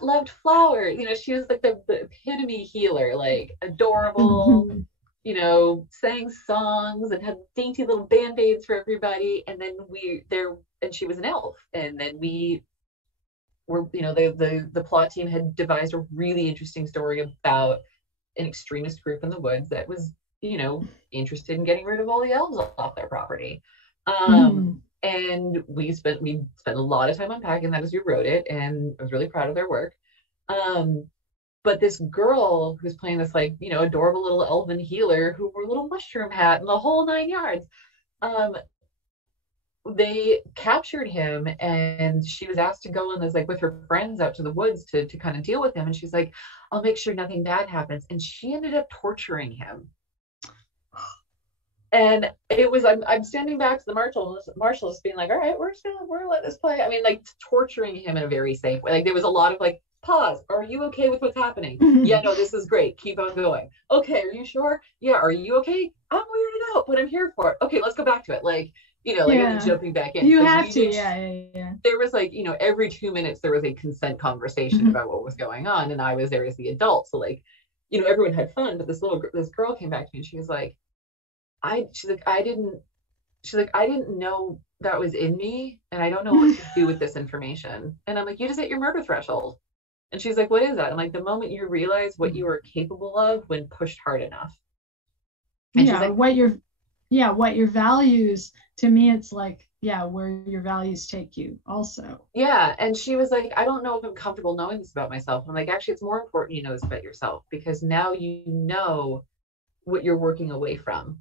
loved flowers. You know, she was like the epitome healer, like adorable. You know, sang songs and had dainty little band-aids for everybody. And then and she was an elf. And then we were, you know, the plot team had devised a really interesting story about an extremist group in the woods that was, you know, interested in getting rid of all the elves off their property. And we spent a lot of time unpacking that as we wrote it, and I was really proud of their work. But this girl who's playing this, like, you know, adorable little elven healer who wore a little mushroom hat and the whole 9 yards, they captured him, and she was asked to go and was like with her friends out to the woods to kind of deal with him. And she's like, I'll make sure nothing bad happens. And she ended up torturing him. And it was, I'm standing back to the marshals being like, all right, we're gonna let this play. I mean, like, torturing him in a very safe way. Like, there was a lot of like, pause. Are you okay with what's happening? Yeah, no, this is great. Keep on going. Okay, are you sure? Yeah, are you okay? I'm weirded out, but I'm here for it. Okay, let's go back to it. Like, you know, like jumping back in. You have to, yeah. There was like, you know, every 2 minutes there was a consent conversation about what was going on, and I was there as the adult. So like, you know, everyone had fun, but this girl came back to me and she was like, I didn't know that was in me, and I don't know what to do with this information. And I'm like, you just hit your murder threshold. And she's like, what is that? I'm like, the moment you realize what you are capable of when pushed hard enough. And yeah, like, what your values, to me, it's like, yeah, where your values take you also. Yeah. And she was like, I don't know if I'm comfortable knowing this about myself. I'm like, actually, it's more important you know this about yourself, because now you know what you're working away from.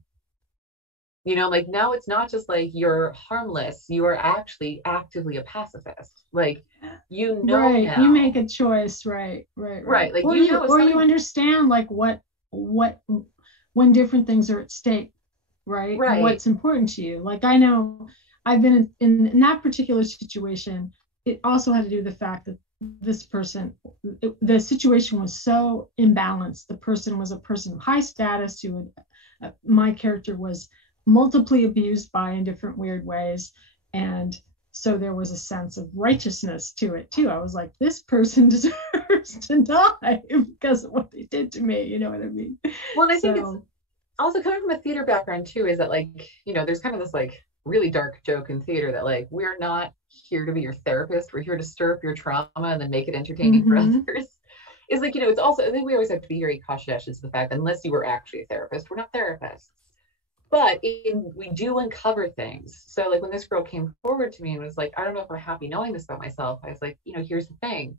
You know, like, now it's not just like you're harmless, you are actually actively a pacifist. Like, you know, right now. You make a choice, right. Like, or you understand like what when different things are at stake, right? What's important to you. Like, I know I've been in that particular situation. It also had to do with the fact that this person, the situation was so imbalanced. The person was a person of high status who would, my character was multiply abused by in different weird ways, and so there was a sense of righteousness to it too. I was like, this person deserves to die because of what they did to me, you know what I mean? Well, and I think it's also coming from a theater background too, is that, like, you know, there's kind of this like really dark joke in theater that like, we're not here to be your therapist, we're here to stir up your trauma and then make it entertaining for others. Is like, you know, it's also, I think we always have to be very cautious to the fact that unless you were actually a therapist, we're not therapists. But we do uncover things. So like, when this girl came forward to me and was like, I don't know if I'm happy knowing this about myself, I was like, you know, here's the thing.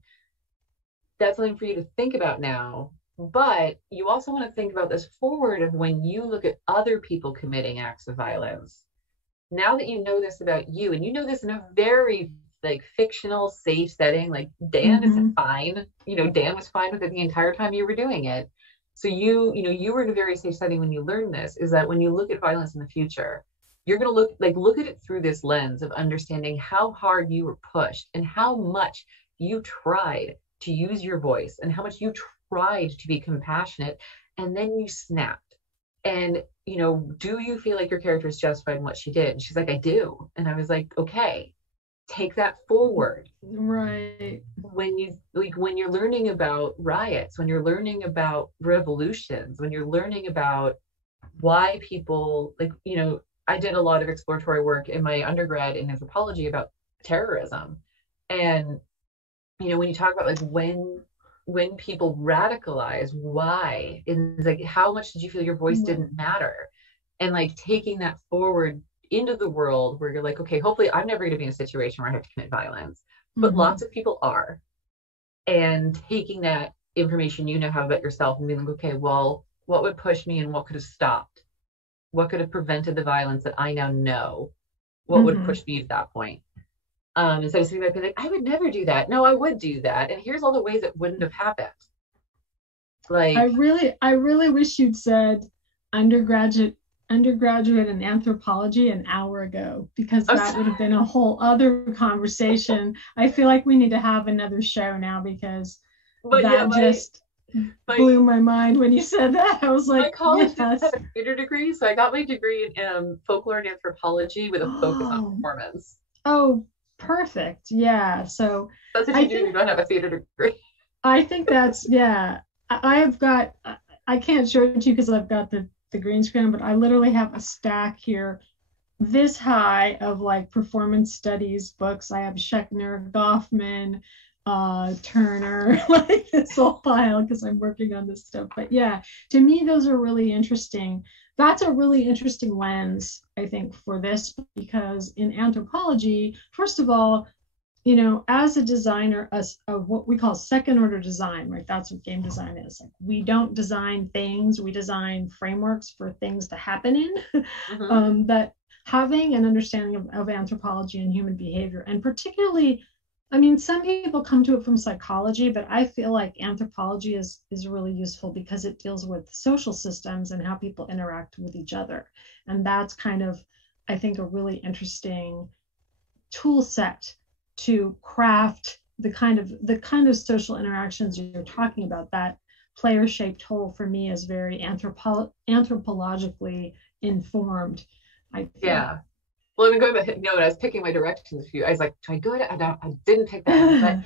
That's something for you to think about now. But you also want to think about this forward of when you look at other people committing acts of violence. Now that you know this about you, and you know this in a very like fictional, safe setting, like Dan is fine. You know, Dan was fine with it the entire time you were doing it. So you were in a very safe setting when you learned this, is that when you look at violence in the future, you're going to look at it through this lens of understanding how hard you were pushed and how much you tried to use your voice and how much you tried to be compassionate, and then you snapped. And, you know, do you feel like your character is justified in what she did? And she's like, I do. And I was like, okay, take that forward. Right. When you're learning about riots, when you're learning about revolutions, when you're learning about why people, like, you know, I did a lot of exploratory work in my undergrad in anthropology about terrorism. And, you know, when you talk about like when when people radicalize, why? And like, how much did you feel your voice didn't matter? And like taking that forward into the world where you're like, okay, hopefully I'm never going to be in a situation where I have to commit violence, but lots of people are. And taking that information you now have about yourself and being like, okay, well, what would push me and what could have stopped? What could have prevented the violence that I now know? What would push me to that point? Instead of sitting there being like, I would never do that. No, I would do that. And here's all the ways it wouldn't have happened. Like, I really wish you'd said undergraduate in anthropology an hour ago, because that would have been a whole other conversation. I feel like we need to have another show now, because just blew my mind when you said that. I was like, my college didn't have a theater degree, so I got my degree in folklore and anthropology with a focus on performance. Oh, perfect. Yeah. So that's what you don't have a theater degree. I think that's, yeah. I can't show it to you because I've got the green screen, but I literally have a stack here this high of like performance studies books. I have Schechner, Goffman, Turner, like this whole pile, because I'm working on this stuff. But yeah, to me, those are really interesting. That's a really interesting lens, I think, for this, because in anthropology, first of all, you know, as a designer, of what we call second order design, right? That's what game design is. Like, we don't design things, we design frameworks for things to happen in. But having an understanding of anthropology and human behavior, and particularly, I mean, some people come to it from psychology, but I feel like anthropology is really useful because it deals with social systems and how people interact with each other. And that's kind of, I think, a really interesting tool set to craft the kind of social interactions you're talking about. That player-shaped whole, for me, is very anthropologically informed, I think. Yeah. Well, I'm going back, when I was picking my directions for you, I was like, do I go to, I didn't pick that.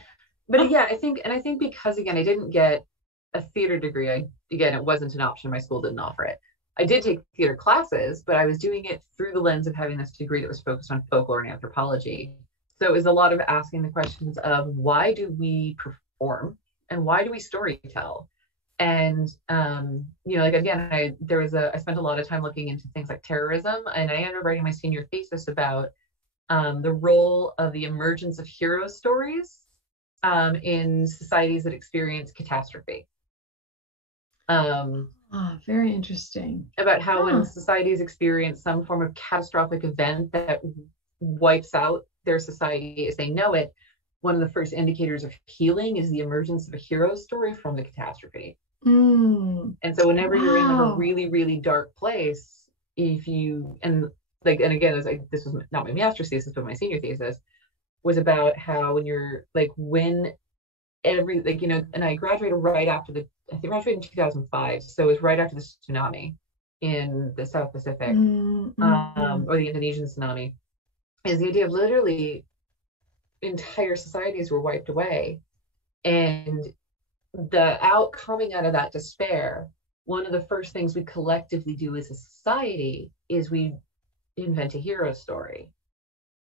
But yeah, I think because, again, I didn't get a theater degree, it wasn't an option. My school didn't offer it. I did take theater classes, but I was doing it through the lens of having this degree that was focused on folklore and anthropology. So it was a lot of asking the questions of, why do we perform and why do we storytell? And like, again, I spent a lot of time looking into things like terrorism, and I ended up writing my senior thesis about the role of the emergence of hero stories in societies that experience catastrophe. Very interesting. About how when societies experience some form of catastrophic event that wipes out their society as they know it, one of the first indicators of healing is the emergence of a hero story from the catastrophe. And so whenever you're in like a really, really dark place, this was not my master's thesis, but my senior thesis was about how and I graduated right after I graduated in 2005. So it was right after the tsunami in the South Pacific, or the Indonesian tsunami, is the idea of literally entire societies were wiped away. And coming out of that despair, one of the first things we collectively do as a society is we invent a hero story.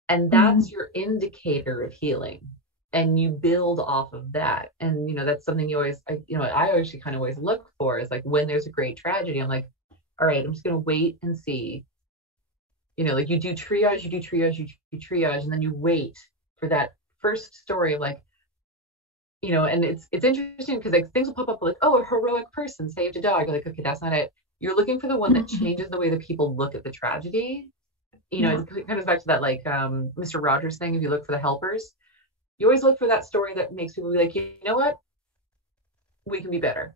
And that's your indicator of healing. And you build off of that. And, that's something I actually kind of always look for, is like, when there's a great tragedy, I'm like, all right, I'm just going to wait and see. Like, you do triage, and then you wait for that first story of like, and it's interesting because like things will pop up like, oh, a heroic person saved a dog. You're like, okay, that's not it. You're looking for the one that changes the way that people look at the tragedy. It comes back to that like Mr. Rogers thing. If you look for the helpers, you always look for that story that makes people be like, you know what? We can be better.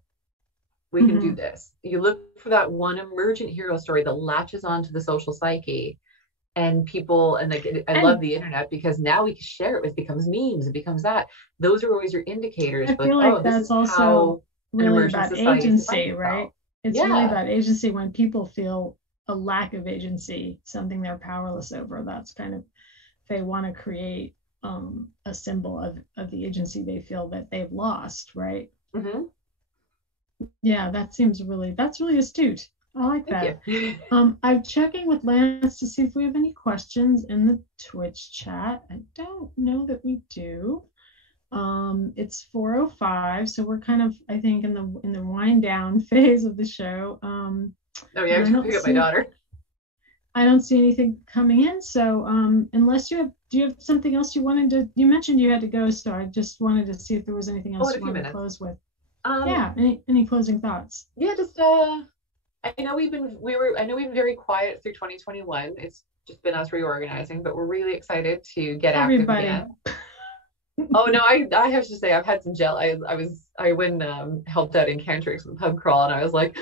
We can do this. You look for that one emergent hero story that latches onto the social psyche. And people, and like, I love the internet because now we can share it. It becomes memes. It becomes that. Those are always your indicators. I feel like that's also really about agency, right? It's really about agency. When people feel a lack of agency, something they're powerless over, that's kind of, they want to create a symbol of the agency they feel that they've lost, right? Yeah, that's really astute. I like that. I'm checking with Lance to see if we have any questions in the Twitch chat. I don't know that we do. It's 4:05, so we're kind of, I think, in the wind down phase of the show. Oh yeah, I And have to pick up my daughter. I don't see anything coming in. So unless you have, do you have something else you wanted to? You mentioned you had to go, so I just wanted to see if there was anything Oh, else in a you few wanted to minutes. close with. Um, Yeah. Any closing thoughts? yeah, just I know I know we've been very quiet through 2021. It's just been us reorganizing, but we're really excited to get active Everybody. again. Oh no, I have to say I've had some gel. I went helped out in Cantrix with the pub crawl, and I was like,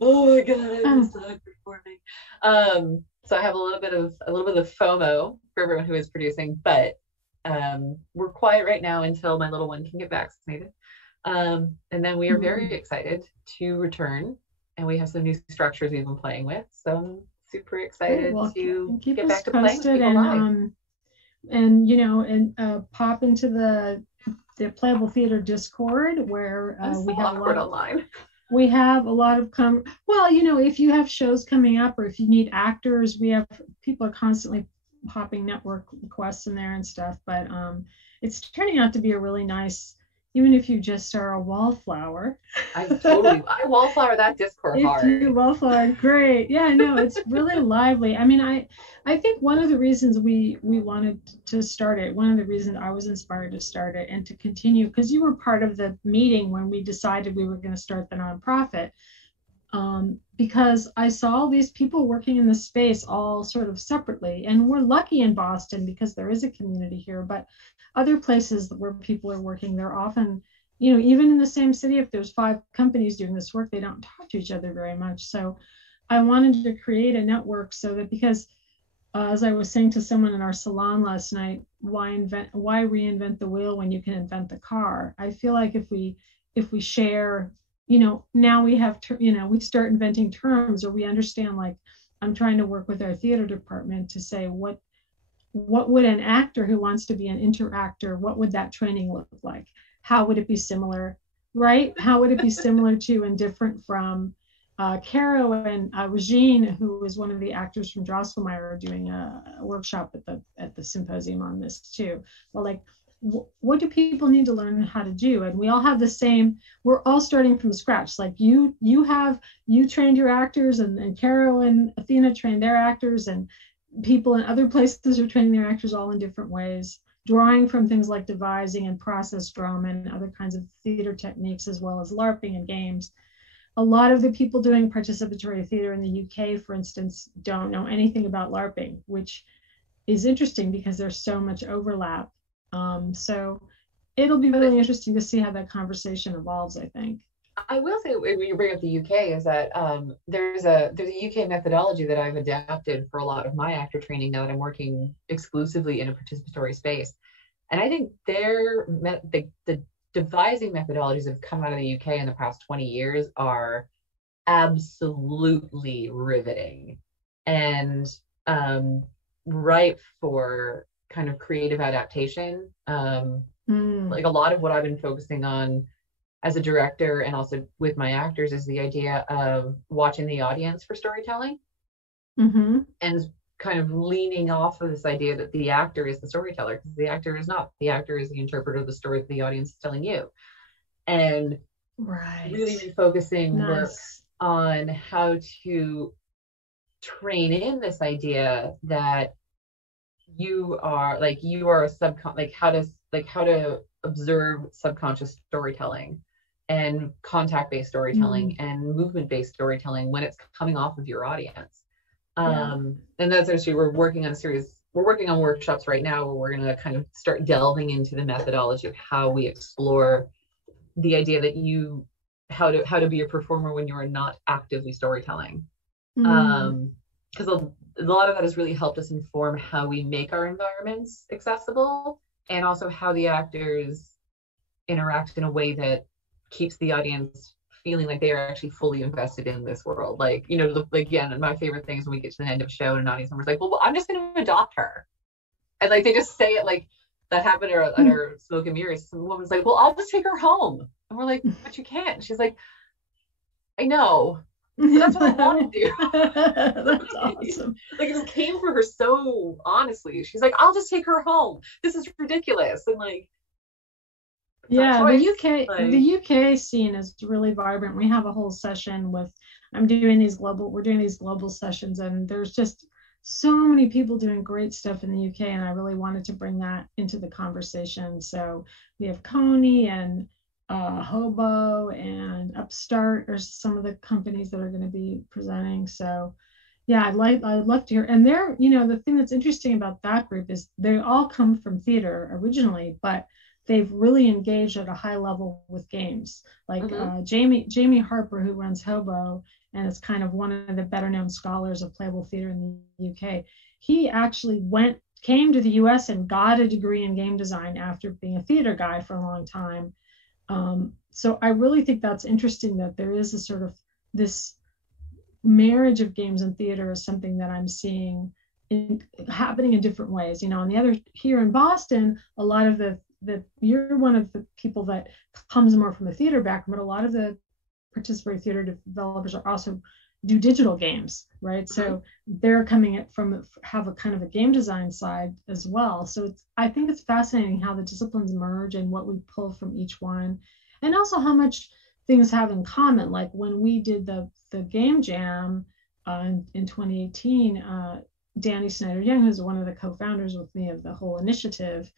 oh my god, I Um, miss live performing. So I have a little bit of FOMO for everyone who is producing, but we're quiet right now until my little one can get vaccinated. And then we are very excited to return, and we have some new structures we've been playing with. So I'm super Great. excited Well, to keep get us back to playing with posted, people live. and pop into the Playable Theater Discord where I'm so we have a lot awkward of online. well, if you have shows coming up or if you need actors, we have people are constantly popping network requests in there and stuff. But it's turning out to be a really nice, even if you just are a wallflower. I wallflower that Discord If you hard. wallflower, great. Yeah, no, it's really lively. I mean, I think one of the reasons we wanted to start it, one of the reasons I was inspired to start it and to continue, because you were part of the meeting when we decided we were going to start the nonprofit, because I saw all these people working in the space all sort of separately. And we're lucky in Boston because there is a community here, but other places where people are working, they're often, even in the same city, if there's 5 companies doing this work, they don't talk to each other very much. So I wanted to create a network so that because as I was saying to someone in our salon last night, why reinvent the wheel when you can invent the car? I feel like if we share, now we have, we start inventing terms, or we understand, like I'm trying to work with our theater department to say what would an actor who wants to be an interactor, what would that training look like? How would it be similar, right? How would it be similar to and different from Caro and Regine, who was one of the actors from Drosselmeyer, doing a workshop at the symposium on this too. Well, like, what do people need to learn how to do? And we all have the same. We're all starting from scratch. Like you trained your actors, and Caro and Athena trained their actors, and people in other places are training their actors all in different ways, drawing from things like devising and process drama and other kinds of theater techniques, as well as LARPing and games. A lot of the people doing participatory theater in the UK, for instance, don't know anything about LARPing, which is interesting because there's so much overlap. So it'll be But really interesting to see how that conversation evolves, I think. I will say when you bring up the UK is that there's a UK methodology that I've adapted for a lot of my actor training now that I'm working exclusively in a participatory space. And I think the devising methodologies that have come out of the UK in the past 20 years are absolutely riveting and ripe for kind of creative adaptation. Mm. Like a lot of what I've been focusing on as a director and also with my actors is the idea of watching the audience for storytelling Mm-hmm. and kind of leaning off of this idea that the actor is the storyteller, because the actor is not. The actor is the interpreter of the story that the audience is telling you. And Right. really refocusing work Nice. on how to train in this idea that you are a how to observe subconscious storytelling and contact-based storytelling Mm. and movement-based storytelling when it's coming off of your audience. Yeah. And that's actually we're working on workshops right now where we're going to kind of start delving into the methodology of how we explore the idea that how to be a performer when you are not actively storytelling. Mm. Because a lot of that has really helped us inform how we make our environments accessible and also how the actors interact in a way that keeps the audience feeling like they are actually fully invested in this world. Like, again, my favorite thing is when we get to the end of a show and an audience member's like, well, I'm just going to adopt her. And like, they just say it like that happened at our Smoke and Mirrors. Some woman's like, well, I'll just take her home. And we're like, but you can't. She's like, I know, but that's what I want to do. That's awesome. Like, it just came for her so honestly. She's like, I'll just take her home. This is ridiculous. And like, It's not Yeah, choice. the UK scene is really vibrant. We have a whole session with, we're doing these global sessions, and there's just so many people doing great stuff in the UK, and I really wanted to bring that into the conversation. So we have Coney and Hobo and Upstart are some of the companies that are going to be presenting. So yeah, I'd love to hear. And they're, the thing that's interesting about that group is they all come from theater originally, but they've really engaged at a high level with games. Like Jamie Harper, who runs Hobo and is kind of one of the better known scholars of playable theater in the UK. He actually came to the US and got a degree in game design after being a theater guy for a long time. So I really think that's interesting that there is a sort of this marriage of games and theater is something that I'm seeing happening in different ways. On the other, here in Boston, a lot of the you're one of the people that comes more from a theater background, but a lot of the participatory theater developers are also do digital games, right? So they're coming from have a kind of a game design side as well. So I think it's fascinating how the disciplines merge and what we pull from each one, and also how much things have in common. Like when we did the game jam in 2018, Danny Snyder Young, who's one of the co-founders with me of the whole initiative,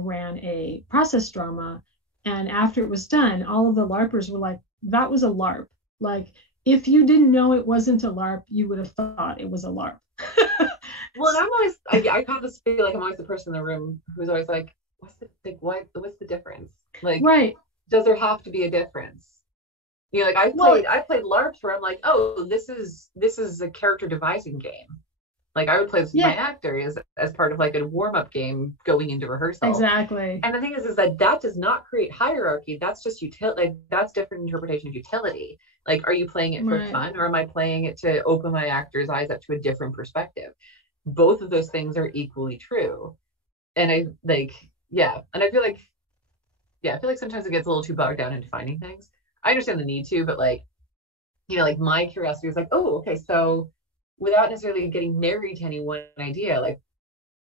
ran a process drama. And after it was done, all of the LARPers were like, that was a LARP. Like, if you didn't know it wasn't a LARP, you would have thought it was a LARP. Well, and I'm always, I kind of feel like I'm always the person in the room who's always like, what's the difference? Like, right. Does there have to be a difference? Like I played LARPs where I'm like, oh, this is a character devising game. Like I would play this with my actor as part of like a warm-up game going into rehearsal. Exactly. And the thing is that does not create hierarchy. That's just utility. Like that's different interpretation of utility. Like, are you playing it for fun, or am I playing it to open my actor's eyes up to a different perspective? Both of those things are equally true. And I feel like sometimes it gets a little too bogged down in defining things. I understand the need to, but like my curiosity was like, oh, okay, so without necessarily getting married to any one idea, like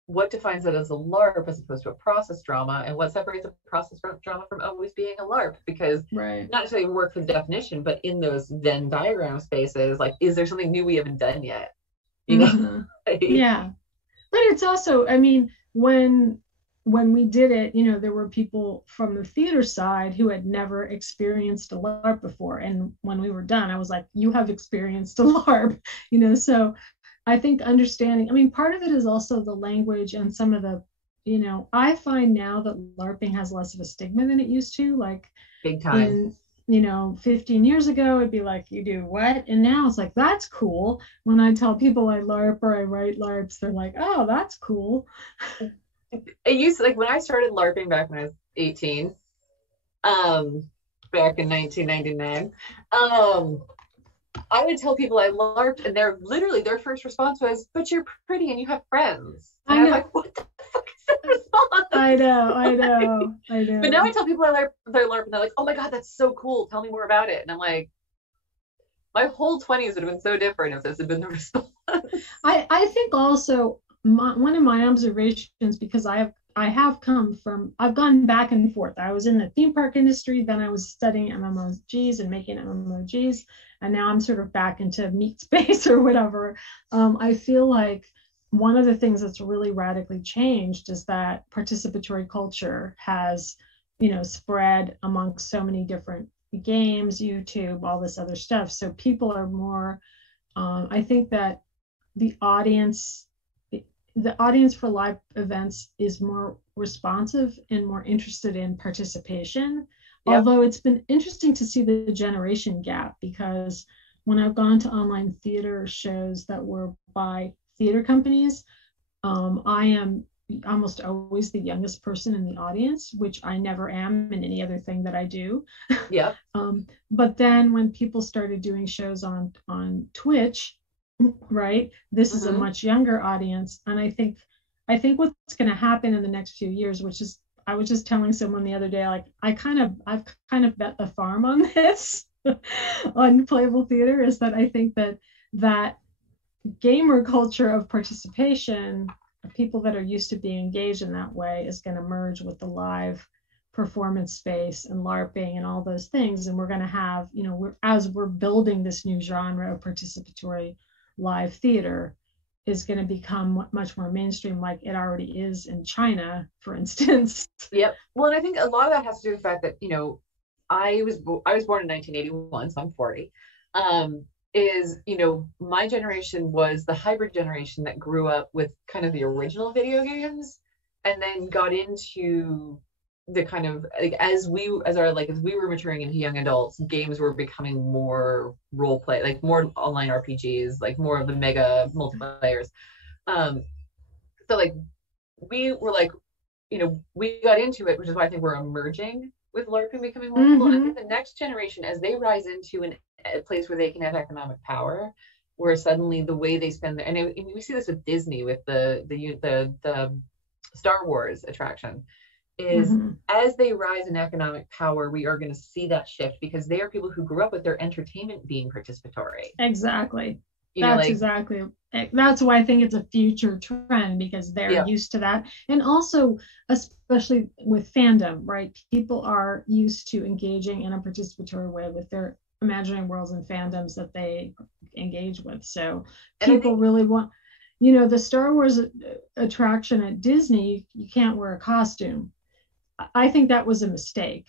what defines it as a LARP as opposed to a process drama, and what separates a process drama from always being a LARP? Because not necessarily work for the definition, but in those Venn diagram spaces, like, is there something new we haven't done yet? Yeah. But it's also, I mean, when we did it, there were people from the theater side who had never experienced a LARP before. And when we were done, I was like, you have experienced a LARP, so I think understanding, I mean, part of it is also the language and some of the, I find now that LARPing has less of a stigma than it used to. Like, big time. 15 years ago, it'd be like, you do what? And now it's like, that's cool. When I tell people I LARP or I write LARPs, they're like, oh, that's cool. It used to, like when I started LARPing back when I was 18, back in 1999, I would tell people I LARPed, and their first response was, but you're pretty and you have friends. And I was like, what the fuck is that response? I know. But now I tell people I LARP, and they're like, oh my God, that's so cool. Tell me more about it. And I'm like, my whole 20s would have been so different if this had been the response. I think also one of my observations, because I've gone back and forth. I was in the theme park industry, then I was studying MMOGs and making MMOGs, and now I'm sort of back into meat space or whatever. I feel like one of the things that's really radically changed is that participatory culture has, spread amongst so many different games, YouTube, all this other stuff. So people are more, I think that the audience for live events is more responsive and more interested in participation. Yep. Although it's been interesting to see the generation gap, because when I've gone to online theater shows that were by theater companies, I am almost always the youngest person in the audience, which I never am in any other thing that I do. Yeah. But then when people started doing shows on Twitch, right, this is a much younger audience. And I think what's going to happen in the next few years, which is, I was just telling someone the other day, like I've kind of bet the farm on this on Playable Theater, is that I think that gamer culture of participation, people that are used to being engaged in that way, is going to merge with the live performance space and LARPing and all those things. And we're going to have, as we're building this new genre of participatory live theater, is going to become much more mainstream, like it already is in China, for instance. Yep. Well, and I think a lot of that has to do with the fact that, I was born in 1981, so I'm 40. My generation was the hybrid generation that grew up with kind of the original video games, and then got into the kind of like as we were maturing into young adults, games were becoming more role play, like more online RPGs, like more of the mega multiplayers. So like we were like, we got into it, which is why I think we're emerging with LARPing becoming more cool. And I think the next generation, as they rise into a place where they can have economic power, where suddenly the way they spend and we see this with Disney with the Star Wars attraction, is as they rise in economic power, we are going to see that shift, because they are people who grew up with their entertainment being participatory. Exactly. That's why I think it's a future trend, because they're used to that. And also, especially with fandom, right? People are used to engaging in a participatory way with their imaginary worlds and fandoms that they engage with. So people really want, the Star Wars attraction at Disney, you can't wear a costume. I think that was a mistake.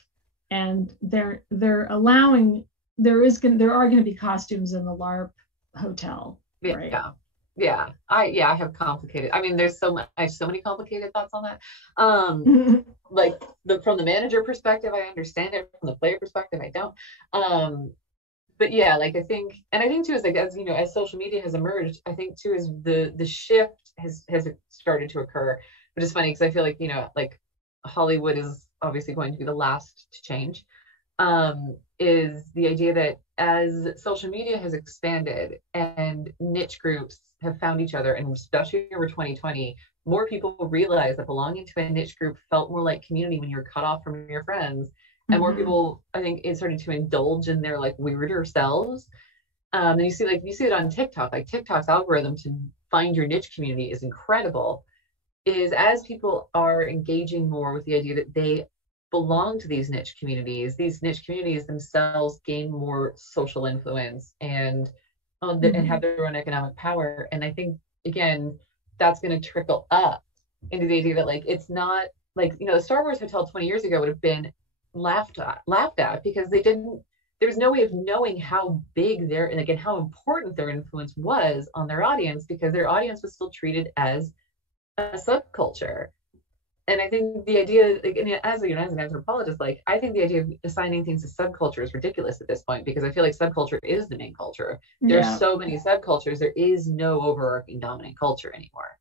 And they're allowing, there are going to be costumes in the LARP hotel. Right? I have complicated, I have so many complicated thoughts on that. Like from the manager perspective, I understand it. From the player perspective, I don't. But yeah, like I think too is like, as social media has emerged, I think too is the shift has started to occur. But it's funny because I feel like like Hollywood is obviously going to be the last to change. Is the idea that as social media has expanded and niche groups have found each other, and especially over 2020, more people realize that belonging to a niche group felt more like community when you're cut off from your friends. And more people, I think, is starting to indulge in their like weirder selves. And you see it on TikTok. Like TikTok's algorithm to find your niche community is incredible. Is as people are engaging more with the idea that they belong to these niche communities themselves gain more social influence and have their own economic power. And I think again, that's going to trickle up into the idea that like it's not like the Star Wars hotel 20 years ago would have been laughed at because there was no way of knowing how big their and again how important their influence was on their audience, because their audience was still treated as a subculture. And I think the idea, like, as an anthropologist, like I think the idea of assigning things to subculture is ridiculous at this point, because I feel like subculture is the main culture. There's so many subcultures. There is no overarching dominant culture anymore.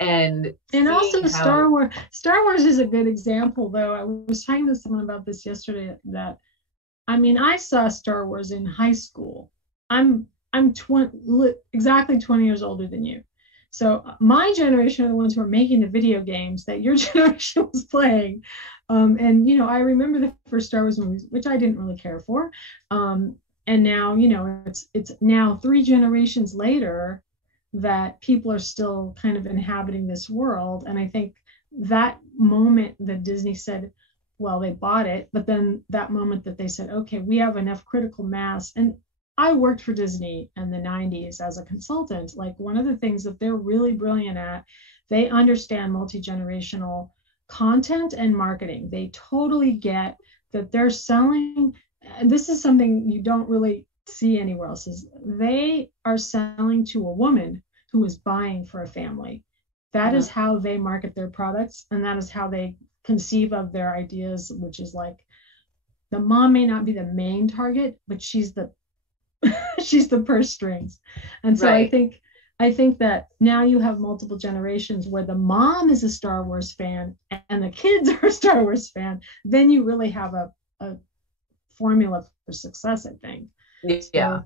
And also Star Wars is a good example, though. I was talking to someone about this yesterday, that I saw Star Wars in high school. I'm exactly 20 years older than you. So my generation are the ones who are making the video games that your generation was playing. And I remember the first Star Wars movies, which I didn't really care for. And now, it's now 3 generations later that people are still kind of inhabiting this world. And I think that moment that Disney said, well, they bought it, but then that moment that they said, okay, we have enough critical mass. And I worked for Disney in the 90s as a consultant. Like, one of the things that they're really brilliant at, they understand multi-generational content and marketing. They totally get that they're selling. This is something you don't really see anywhere else, is they are selling to a woman who is buying for a family. That is how they market their products, and that is how they conceive of their ideas, which is like the mom may not be the main target, but she's the purse strings. And so I think that now you have multiple generations where the mom is a Star Wars fan and the kids are a Star Wars fan. Then you really have a formula for success, I think. Yeah. So,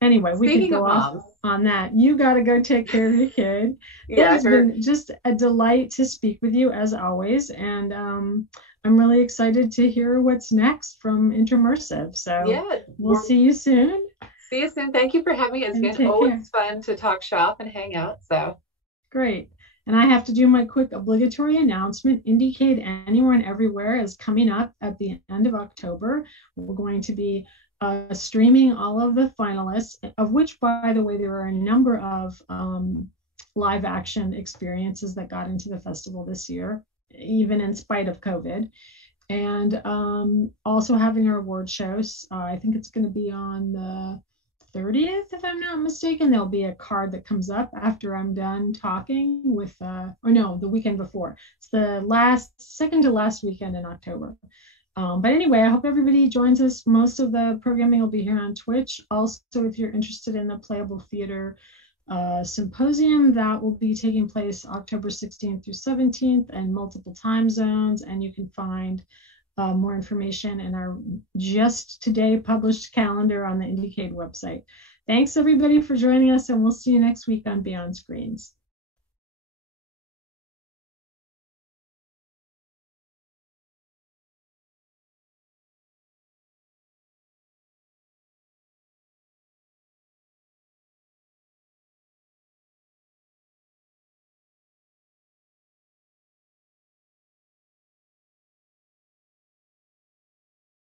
anyway, we could go off on that. You got to go take care of your kid. It has been just a delight to speak with you, as always. And I'm really excited to hear what's next from InterMercer. So we'll see you soon. See you soon. Thank you for having me. It's been always fun to talk shop and hang out. So great. And I have to do my quick obligatory announcement. IndieCade Anywhere and Everywhere is coming up at the end of October. We're going to be streaming all of the finalists, of which, by the way, there are a number of live action experiences that got into the festival this year, even in spite of COVID. And also having our award shows. I think it's going to be on the 30th, if I'm not mistaken. There'll be a card that comes up after I'm done talking with, or no, the weekend before. It's the second to last weekend in October. But anyway, I hope everybody joins us. Most of the programming will be here on Twitch. Also, if you're interested in the Playable Theatre symposium, that will be taking place October 16th through 17th and multiple time zones. And you can find more information in our just today published calendar on the IndieCade website. Thanks everybody for joining us, and we'll see you next week on Beyond Screens.